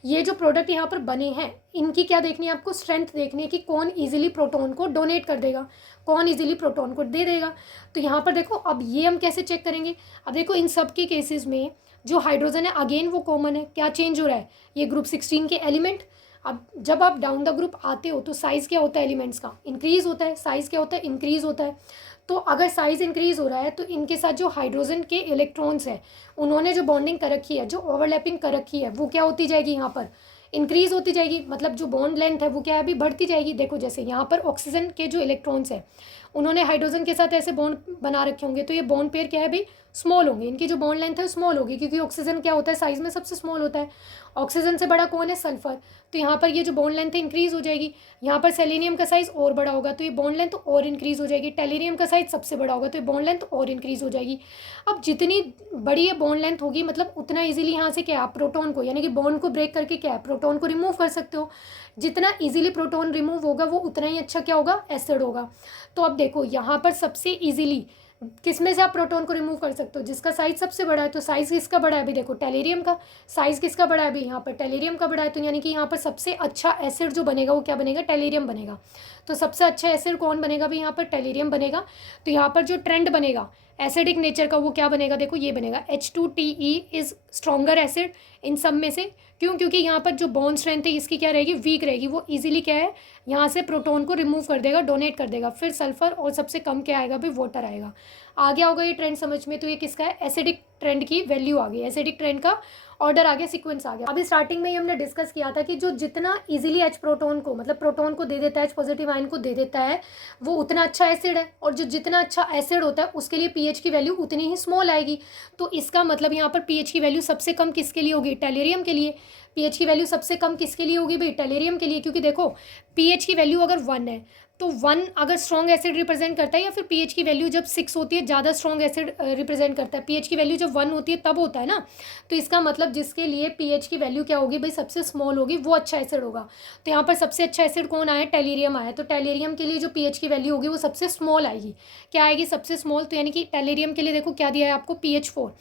ये जो प्रोडक्ट यहाँ पर बने हैं इनकी क्या देखनी है आपको, स्ट्रेंथ देखनी है कि कौन इजीली प्रोटॉन को डोनेट कर देगा, कौन इजीली प्रोटॉन को दे देगा। तो यहाँ पर देखो अब ये हम कैसे चेक करेंगे। अब देखो इन सब के केसेस में जो हाइड्रोजन है अगेन वो कॉमन है। क्या चेंज हो रहा है, ये ग्रुप 16 के एलिमेंट। अब जब आप डाउन द ग्रुप आते हो तो साइज़ क्या होता है एलिमेंट्स का, इंक्रीज़ होता है। साइज़ क्या होता है, इंक्रीज़ होता है। तो अगर साइज़ इंक्रीज़ हो रहा है तो इनके साथ जो हाइड्रोजन के इलेक्ट्रॉन्स हैं उन्होंने जो बॉन्डिंग कर रखी है, जो ओवरलैपिंग कर रखी है, वो क्या होती जाएगी, यहाँ पर इंक्रीज़ होती जाएगी। मतलब जो बॉन्ड लेंथ है वो क्या है अभी, बढ़ती जाएगी। देखो जैसे यहाँ पर ऑक्सीजन के जो इलेक्ट्रॉन्स हैं उन्होंने हाइड्रोजन के साथ ऐसे बॉन्ड बना रखे होंगे, तो ये बॉन्ड पेयर क्या है भाई, स्मॉल होंगे। इनकी जो बॉन्ड लेंथ है स्मॉल होगी, क्योंकि ऑक्सीजन क्या होता है, साइज़ में सबसे स्मॉल होता है। ऑक्सीजन से बड़ा कौन है, सल्फर। तो यहाँ पर ये जो बॉन्ड लेंथ है इंक्रीज़ हो जाएगी। यहाँ पर सेलेनियम का साइज़ और बड़ा होगा तो ये बॉन्ड लेंथ और इंक्रीज़ हो जाएगी। टेलेरियम का साइज़ सबसे बड़ा होगा तो ये बॉन्ड लेंथ और इंक्रीज़ हो जाएगी। अब जितनी बड़ी ये बॉन्ड लेंथ होगी मतलब उतना इजीली यहाँ से क्या है, प्रोटॉन को यानी कि बॉन्ड को ब्रेक करके क्या है, प्रोटॉन को रिमूव कर सकते हो। जितना इजीली प्रोटॉन रिमूव होगा वो उतना ही अच्छा क्या होगा, एसिड होगा। तो अब देखो यहाँ पर सबसे इजीली किस में से आप प्रोटॉन को रिमूव कर सकते हो, जिसका साइज सबसे बड़ा है। तो साइज किसका बड़ा है अभी, देखो टेलेरियम का साइज किसका बड़ा है अभी, यहाँ पर टेलेरियम का बड़ा है। तो यानी कि यहाँ पर सबसे अच्छा एसिड जो बनेगा वो क्या बनेगा, टेलेरियम बनेगा। तो सबसे अच्छा एसिड कौन बनेगा भी, यहाँ पर टेलेरियम बनेगा। तो यहाँ पर जो ट्रेंड बनेगा एसिडिक नेचर का वो क्या बनेगा, देखो ये बनेगा H2TE is stronger acid in सब में से। क्यों, क्योंकि यहाँ पर जो बॉन्ड स्ट्रेंथ है इसकी क्या रहेगी, वीक रहेगी। वो इजीली क्या है, यहाँ से प्रोटॉन को रिमूव कर देगा, डोनेट कर देगा। फिर सल्फर और सबसे कम क्या आएगा भाई, वाटर आएगा। आ गया होगा ये ट्रेंड समझ में। तो ये किसका है, एसिडिक ट्रेंड की वैल्यू आ गई, एसिडिक ट्रेंड का ऑर्डर आ गया, सीक्वेंस आ गया। अभी स्टार्टिंग में ही हमने डिस्कस किया था कि जो जितना इजीली एच प्रोटॉन को मतलब प्रोटॉन को दे देता है, एच पॉजिटिव आयन को दे देता है, वो उतना अच्छा एसिड है। और जो जितना अच्छा एसिड होता है उसके लिए पीएच की वैल्यू उतनी ही स्मॉल आएगी। तो इसका मतलब यहाँ पर पीएच की वैल्यू सबसे कम किसके लिए होगी, टेलेरियम के लिए। पीएच की वैल्यू सबसे कम किसके लिए होगी भाई, टेलेरियम के लिए। क्योंकि देखो पीएच की वैल्यू अगर 1 है तो 1 अगर स्ट्रॉन्ग एसिड रिप्रेजेंट करता है, या फिर पीएच की वैल्यू जब 6 होती है ज़्यादा स्ट्रॉन्ग एसिड रिप्रेजेंट करता है। पीएच की वैल्यू जब 1 होती है तब होता है ना, तो इसका मतलब जिसके लिए पीएच की वैल्यू क्या होगी भाई, सबसे स्मॉल होगी, वो अच्छा एसिड होगा। तो यहाँ पर सबसे अच्छा एसिड कौन आया, टेलेरियम आया। तो टेलेरियम के लिए जो पीएच की वैल्यू होगी वो सबसे स्मॉल आएगी। क्या आएगी, सबसे स्मॉल। तो यानी कि टेलेरियम के लिए देखो क्या दिया है आपको, pH 4।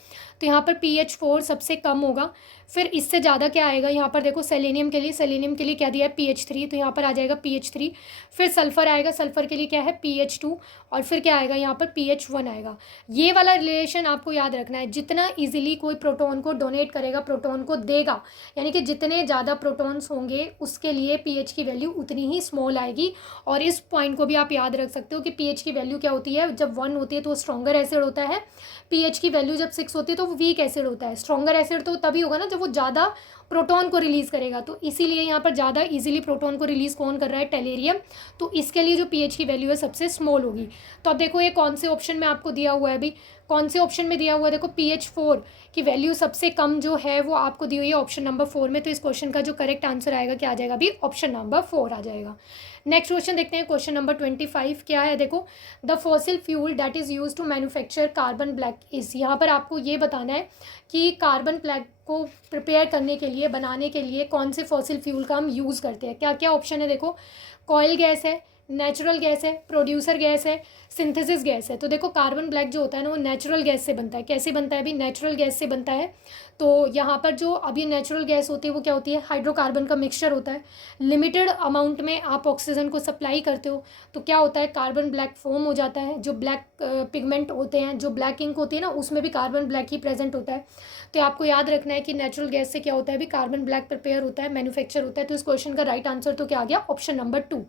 तो यहाँ पर pH 4 सबसे कम होगा। फिर इससे ज़्यादा क्या आएगा, यहाँ पर देखो सेलेनियम के लिए क्या दिया है, pH 3। तो यहाँ पर आ जाएगा pH 3। फिर सल्फ़र आएगा, सल्फ़र के लिए क्या है, pH 2। और फिर क्या आएगा यहाँ पर, pH 1 आएगा। ये वाला रिलेशन आपको याद रखना है। जितना ईजिली कोई प्रोटॉन को डोनेट करेगा, प्रोटॉन को देगा, यानी कि जितने ज़्यादा प्रोटॉन्स होंगे उसके लिए pH की वैल्यू उतनी ही स्मॉल आएगी। और इस पॉइंट को भी आप याद रख सकते हो कि pH की वैल्यू क्या होती है, जब 1 होती है तो स्ट्रॉन्गर एसिड होता है, pH की वैल्यू जब 6 होती है तो वो वीक एसिड होता है। स्ट्रॉन्गर एसिड तो तभी होगा ना जब वो ज़्यादा प्रोटॉन को रिलीज़ करेगा। तो इसीलिए यहाँ पर ज़्यादा इजीली प्रोटॉन को रिलीज़ कौन कर रहा है, टेलेरियम। तो इसके लिए जो pH की वैल्यू है सबसे स्मॉल होगी। तो अब देखो ये कौन से ऑप्शन में आपको दिया हुआ है अभी, कौन से ऑप्शन में दिया हुआ है, देखो pH 4 की वैल्यू सबसे कम जो है वो आपको दी हुई है ऑप्शन नंबर 4 में। तो इस क्वेश्चन का जो करेक्ट आंसर आएगा क्या आ जाएगा अभी, ऑप्शन नंबर 4 आ जाएगा। नेक्स्ट क्वेश्चन देखते हैं, क्वेश्चन नंबर 25 क्या है, देखो the fossil fuel that is use to manufacture carbon black is. यहाँ पर आपको ये बताना है कि कार्बन ब्लैक को प्रिपेयर करने के लिए, बनाने के लिए कौन से फॉसिल फ्यूल का हम यूज़ करते हैं। क्या क्या ऑप्शन है, देखो कॉयल गैस है, नेचुरल गैस है, प्रोड्यूसर गैस है, सिंथेसिस गैस है। तो देखो कार्बन ब्लैक जो होता है ना वो नेचुरल गैस से बनता है। कैसे बनता है अभी, नेचुरल गैस से बनता है। तो यहाँ पर जो अभी नेचुरल गैस होती है वो क्या होती है, हाइड्रोकार्बन का मिक्सचर होता है। लिमिटेड अमाउंट में आप ऑक्सीजन को सप्लाई करते हो तो क्या होता है, कार्बन ब्लैक फॉर्म हो जाता है। जो ब्लैक पिगमेंट होते हैं, जो ब्लैक इंक होती है ना, उसमें भी कार्बन ब्लैक ही प्रेजेंट होता है। तो आपको याद रखना है कि नेचुरल गैस से क्या होता है अभी, कार्बन ब्लैक प्रिपेयर होता है, मैन्युफैक्चर होता है। तो इस क्वेश्चन का राइट आंसर तो क्या आ गया, ऑप्शन नंबर 2।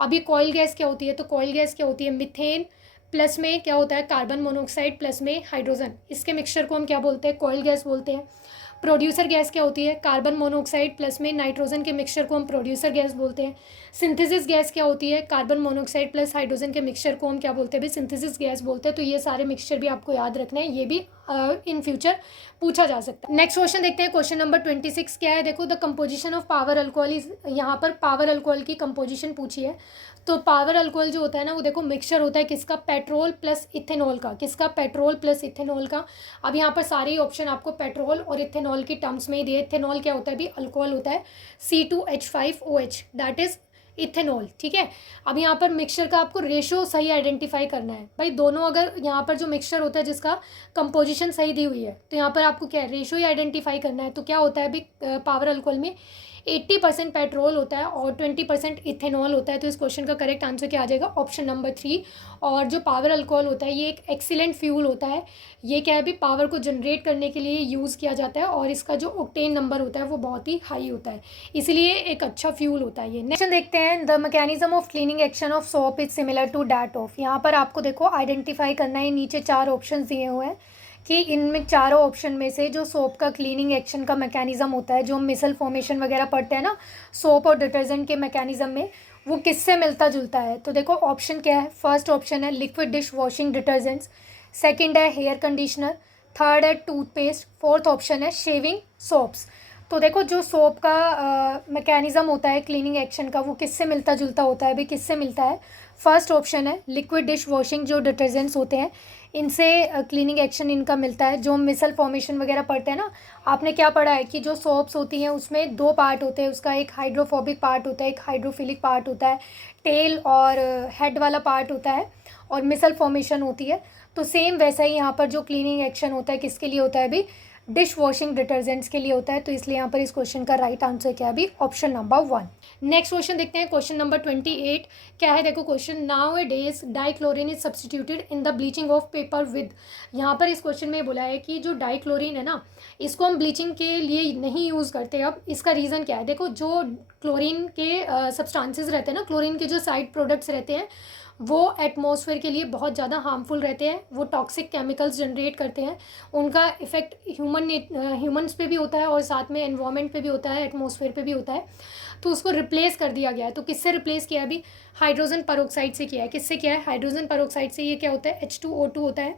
अभी कॉयल गैस क्या होती है, तो कॉयल गैस क्या होती है, मिथेन प्लस में क्या होता है, कार्बन मोनोऑक्साइड प्लस में हाइड्रोजन, इसके मिक्सचर को हम क्या बोलते हैं, कॉयल गैस बोलते हैं। प्रोड्यूसर गैस क्या होती है, कार्बन मोनोऑक्साइड प्लस में नाइट्रोजन के मिक्सचर को हम प्रोड्यूसर गैस बोलते हैं। सिंथेसिस गैस क्या होती है, कार्बन मोनोऑक्साइड प्लस हाइड्रोजन के मिक्सचर को हम क्या बोलते हैं भाई, सिंथेसिस गैस बोलते हैं। तो ये सारे मिक्सचर भी आपको याद रखना है, ये भी इन फ्यूचर पूछा जा सकता है। नेक्स्ट क्वेश्चन देखते हैं, क्वेश्चन नंबर 26 क्या है, देखो the composition of power alcohol is. यहाँ पर पावर अल्कोहल की कंपोजिशन पूछी है। तो पावर अल्कोहल जो होता है ना वो देखो मिक्सचर होता है किसका, पेट्रोल प्लस इथेनॉल का। किसका, पेट्रोल प्लस इथेनॉल का। अब यहाँ पर सारे ही ऑप्शन आपको पेट्रोल और इथेनॉल की टर्म्स में ही दिए। इथेनॉल क्या होता है भी, अल्कोहल होता है C2H5OH, दैट इज इथेनॉल। ठीक है, अब यहाँ पर मिक्सचर का आपको रेशो सही आइडेंटिफाई करना है भाई। दोनों अगर यहाँ पर जो मिक्सचर होता है जिसका कंपोजिशन सही दी हुई है तो यहाँ पर आपको क्या है, रेशो ही आइडेंटिफाई करना है। तो क्या होता है अभी पावर अल्कोहल में 80% पेट्रोल होता है और 20% इथेनॉल होता है। तो इस क्वेश्चन का करेक्ट आंसर क्या आ जाएगा, ऑप्शन नंबर 3। और जो पावर अल्कोहल होता है ये एक एक्सीलेंट फ्यूल होता है। ये क्या है भी, पावर को जनरेट करने के लिए यूज़ किया जाता है और इसका जो ऑक्टेन नंबर होता है वो बहुत ही हाई होता है, इसलिए एक अच्छा फ्यूल होता है ये। नेक्स्ट देखते हैं, the mechanism of cleaning action of soap is similar to that of. यहाँ पर आपको देखो आइडेंटिफाई करना है, नीचे 4 ऑप्शन दिए हुए हैं कि इनमें चारों ऑप्शन में से जो सोप का क्लीनिंग एक्शन का मैकेनिज्म होता है, जो हम मिसल फॉर्मेशन वगैरह पढ़ते हैं ना सोप और डिटर्जेंट के मैकेनिज्म में, वो किससे मिलता जुलता है। तो देखो ऑप्शन क्या है, फर्स्ट ऑप्शन है liquid dish washing detergents, second है हेयर कंडीशनर, थर्ड है टूथपेस्ट, फोर्थ ऑप्शन है शेविंग सोप्स। तो देखो जो सोप का मैकेनिज्म होता है क्लीनिंग एक्शन का वो किससे मिलता जुलता होता है भाई, किससे मिलता है, फर्स्ट ऑप्शन है लिक्विड डिश वॉशिंग जो डिटर्जेंट्स होते हैं इनसे क्लीनिंग एक्शन इनका मिलता है। जो हम मिसल फॉर्मेशन वगैरह पढ़ते हैं ना, आपने क्या पढ़ा है कि जो सोप्स होती हैं उसमें 2 पार्ट होते हैं, उसका एक हाइड्रोफोबिक पार्ट होता है, एक हाइड्रोफिलिक पार्ट होता है, टेल और हेड वाला पार्ट होता है और मिसल फॉर्मेशन होती है। तो सेम वैसा ही यहाँ पर जो क्लीनिंग एक्शन होता है किसके लिए होता है भी, डिश वॉशिंग डिटर्जेंट्स के लिए होता है। तो इसलिए यहाँ पर इस क्वेश्चन का राइट आंसर क्या है भी, ऑप्शन नंबर 1। नेक्स्ट क्वेश्चन देखते हैं, क्वेश्चन नंबर 28 क्या है, देखो question, nowadays dichlorine is substituted in the bleaching of paper with. यहाँ पर इस क्वेश्चन में बोला है कि जो डाइक्लोरिन है ना इसको हम ब्लीचिंग के लिए नहीं यूज़ करते। अब इसका रीज़न क्या है, देखो जो क्लोरीन के सब्सटेंसेस रहते हैं ना, क्लोरीन के जो साइड प्रोडक्ट्स रहते हैं वो एटमॉस्फेयर के लिए बहुत ज़्यादा हार्मफुल रहते हैं, वो टॉक्सिक केमिकल्स जनरेट करते हैं, उनका इफेक्ट ह्यूमन्स पे भी होता है और साथ में एनवायरनमेंट पे भी होता है, एटमॉस्फेयर पे भी होता है। तो उसको रिप्लेस कर दिया गया है। तो किससे रिप्लेस किया है अभी, हाइड्रोजन पेरोक्साइड से किया है। किससे किया है, हाइड्रोजन पेरोक्साइड से। ये क्या होता है, H2O2 होता है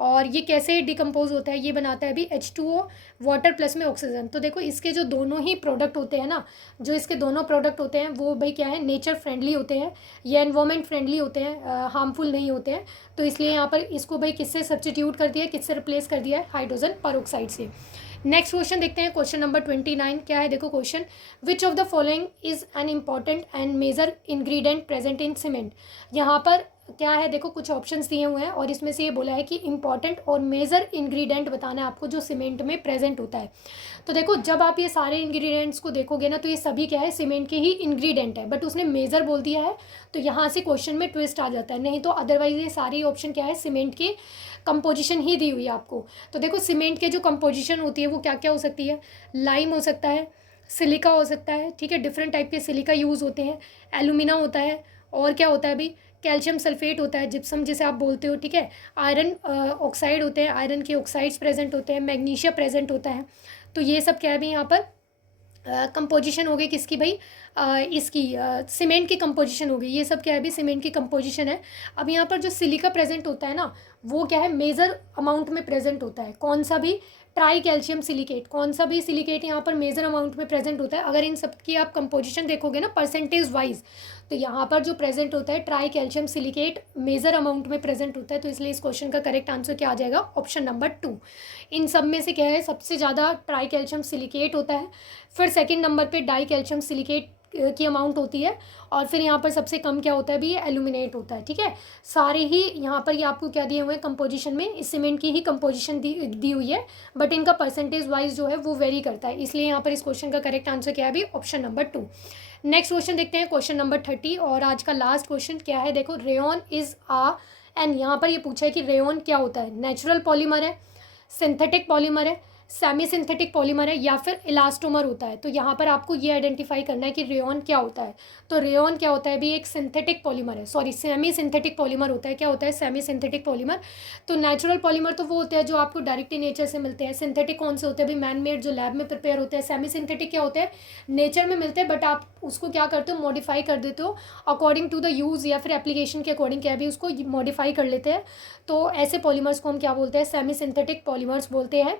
और ये कैसे डिकम्पोज होता है, ये बनाता है अभी H2O वाटर प्लस में ऑक्सीजन। तो देखो इसके जो दोनों ही प्रोडक्ट होते हैं ना, जो इसके दोनों प्रोडक्ट होते हैं वो भाई क्या है, नेचर फ्रेंडली होते हैं, ये एनवायरमेंट फ्रेंडली होते हैं, हार्मफुल नहीं होते हैं। तो इसलिए यहाँ पर इसको भाई किससे सब्स्टिट्यूट कर दिया है, किससे रिप्लेस कर दिया है, हाइड्रोजन परऑक्साइड से। नेक्स्ट क्वेश्चन देखते हैं, क्वेश्चन नंबर 29 क्या है, देखो question, which of the following is an important and major ingredient present in cement. यहाँ पर क्या है, देखो कुछ ऑप्शंस दिए हुए हैं और इसमें से ये बोला है कि इंपॉर्टेंट और मेजर इंग्रेडिएंट बताना है आपको जो सीमेंट में प्रेजेंट होता है। तो देखो जब आप ये सारे इंग्रेडिएंट्स को देखोगे ना, तो ये सभी क्या है, सीमेंट के ही इंग्रेडिएंट है, बट उसने मेजर बोल दिया है, तो यहाँ से क्वेश्चन में ट्विस्ट आ जाता है। नहीं तो अदरवाइज ये सारी ऑप्शन क्या है, सीमेंट के कंपोजिशन ही दी हुई है आपको। तो देखो सीमेंट के जो कंपोजिशन होती है वो क्या क्या हो सकती है, लाइम हो सकता है, सिलिका हो सकता है, ठीक है, डिफरेंट टाइप के सिलिका यूज़ होते हैं, एलुमिना होता है, और क्या होता है अभी, कैल्शियम सल्फेट होता है, जिप्सम जिसे आप बोलते हो, ठीक है, आयरन ऑक्साइड होते हैं, आयरन के ऑक्साइड्स प्रेजेंट होते हैं, मैग्नीशिया प्रेजेंट होता है। तो ये सब क्या है भी यहाँ पर कंपोजिशन हो गई किसकी भाई, इसकी सीमेंट की कंपोजिशन हो गई। ये सब क्या है भी, सीमेंट की कंपोजिशन है। अब यहाँ पर जो सिलिका प्रेजेंट होता है ना, वो क्या है, मेजर अमाउंट में प्रेजेंट होता है। कौन सा भी, ट्राई कैल्शियम सिलिकेट, कौन सा भी सिलिकेट यहाँ पर मेजर अमाउंट में प्रेजेंट होता है। अगर इन सब की आप कंपोजिशन देखोगे ना परसेंटेज वाइज, तो यहाँ पर जो प्रेजेंट होता है tricalcium silicate major amount में प्रेजेंट होता है। तो इसलिए इस क्वेश्चन का करेक्ट आंसर क्या आ जाएगा, ऑप्शन नंबर 2। इन सब में से क्या है, सबसे ज़्यादा ट्राई कैल्शियम सिलिकेट होता है, फिर सेकेंड नंबर पर डाई कैल्शियम सिलिकेट की अमाउंट होती है, और फिर यहाँ पर सबसे कम क्या होता है भी, ये एल्यूमिनेट होता है। ठीक है, सारे ही यहाँ पर ये आपको क्या दिए हुए हैं कंपोजिशन में, इस सीमेंट की ही कंपोजिशन दी हुई है, बट इनका परसेंटेज वाइज जो है वो वेरी करता है। इसलिए यहाँ पर इस क्वेश्चन का करेक्ट आंसर क्या है भी, ऑप्शन नंबर 2। नेक्स्ट क्वेश्चन देखते हैं, क्वेश्चन नंबर 30, और आज का लास्ट क्वेश्चन क्या है, देखो, रेयॉन इज एंड यहाँ पर ये पूछा है कि रेयॉन क्या होता है, नेचुरल पॉलीमर है, सिंथेटिक पॉलीमर है, सेमी सिंथेटिक पॉलीमर है, या फिर इलास्टोमर होता है। तो यहाँ पर आपको ये आइडेंटिफाई करना है कि रेयॉन क्या होता है। तो रेयॉन क्या होता है भी, एक सिंथेटिक पॉलीमर है, सॉरी सेमी सिंथेटिक पॉलीमर होता है। क्या होता है, सेमी सिंथेटिक पॉलीमर। तो नेचुरल पॉलीमर तो वो होते हैं जो आपको डायरेक्टली नेचर से मिलते हैं। सिंथेटिक कौन से होते हैं भी, मैन मेड, जो लैब में प्रिपेयर होते हैं। सेमी सिंथेटिक क्या होते हैं, नेचर में मिलते हैं, बट आप उसको क्या करते हो, मॉडिफाई कर देते हो अकॉर्डिंग टू द यूज़, या फिर एप्लीकेशन के अकॉर्डिंग क्या भी उसको मॉडिफाई कर लेते हैं। तो ऐसे पॉलीमर्स को हम क्या बोलते हैं, सेमी सिंथेटिक पॉलीमर्स बोलते हैं।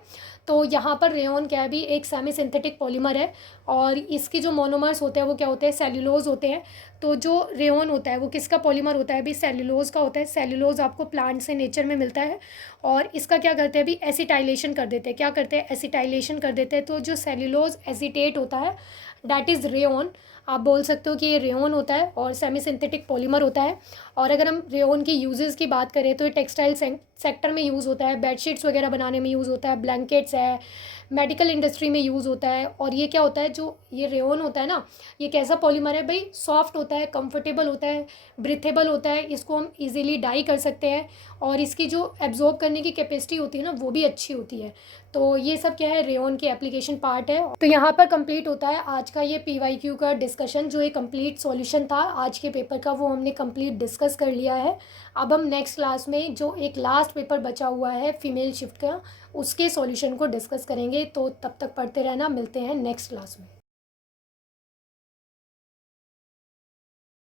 तो यहाँ पर रेयॉन क्या है भी, एक सेमी सिंथेटिक पॉलीमर है, और इसके जो मोनोमर्स होते हैं वो क्या होते हैं, सेल्यूलोज होते हैं। तो जो रेयॉन होता है वो किसका पॉलीमर होता है भी, सेल्यूलोज का होता है। सेल्यूलोज आपको प्लांट से नेचर में मिलता है, और इसका क्या करते हैं भी, एसिटाइलेशन कर देते हैं। क्या करते हैं, एसिटाइलेशन कर देते हैं। तो जो सेल्यूलोज एसिटेट होता है, डैट इज़ रेयॉन। आप बोल सकते हो कि ये रेयॉन होता है और सेमी सिंथेटिक पॉलीमर होता है। और अगर हम रेयॉन की यूजेस की बात करें तो ये टेक्सटाइल सेक्टर में यूज़ होता है, बेडशीट्स वगैरह बनाने में यूज़ होता है, ब्लैंकेट्स है, मेडिकल इंडस्ट्री में यूज़ होता है। और ये क्या होता है, जो ये रेयॉन होता है ना, ये कैसा पॉलीमर है भाई, सॉफ्ट होता है, कंफर्टेबल होता है, ब्रीथेबल होता है, इसको हम इजीली डाई कर सकते हैं, और इसकी जो एब्जॉर्ब करने की कैपेसिटी होती है ना वो भी अच्छी होती है। तो ये सब क्या है, रेयॉन की एप्लीकेशन पार्ट है। तो यहाँ पर कंप्लीट होता है आज का ये PYQ का डिस्कशन। जो एक कंप्लीट सॉल्यूशन था आज के पेपर का वो हमने कंप्लीट डिस्कस कर लिया है। अब हम नेक्स्ट क्लास में जो एक लास्ट पेपर बचा हुआ है फीमेल शिफ्ट का, उसके सॉल्यूशन को डिस्कस करेंगे। तो तब तक पढ़ते रहना, मिलते हैं नेक्स्ट क्लास में।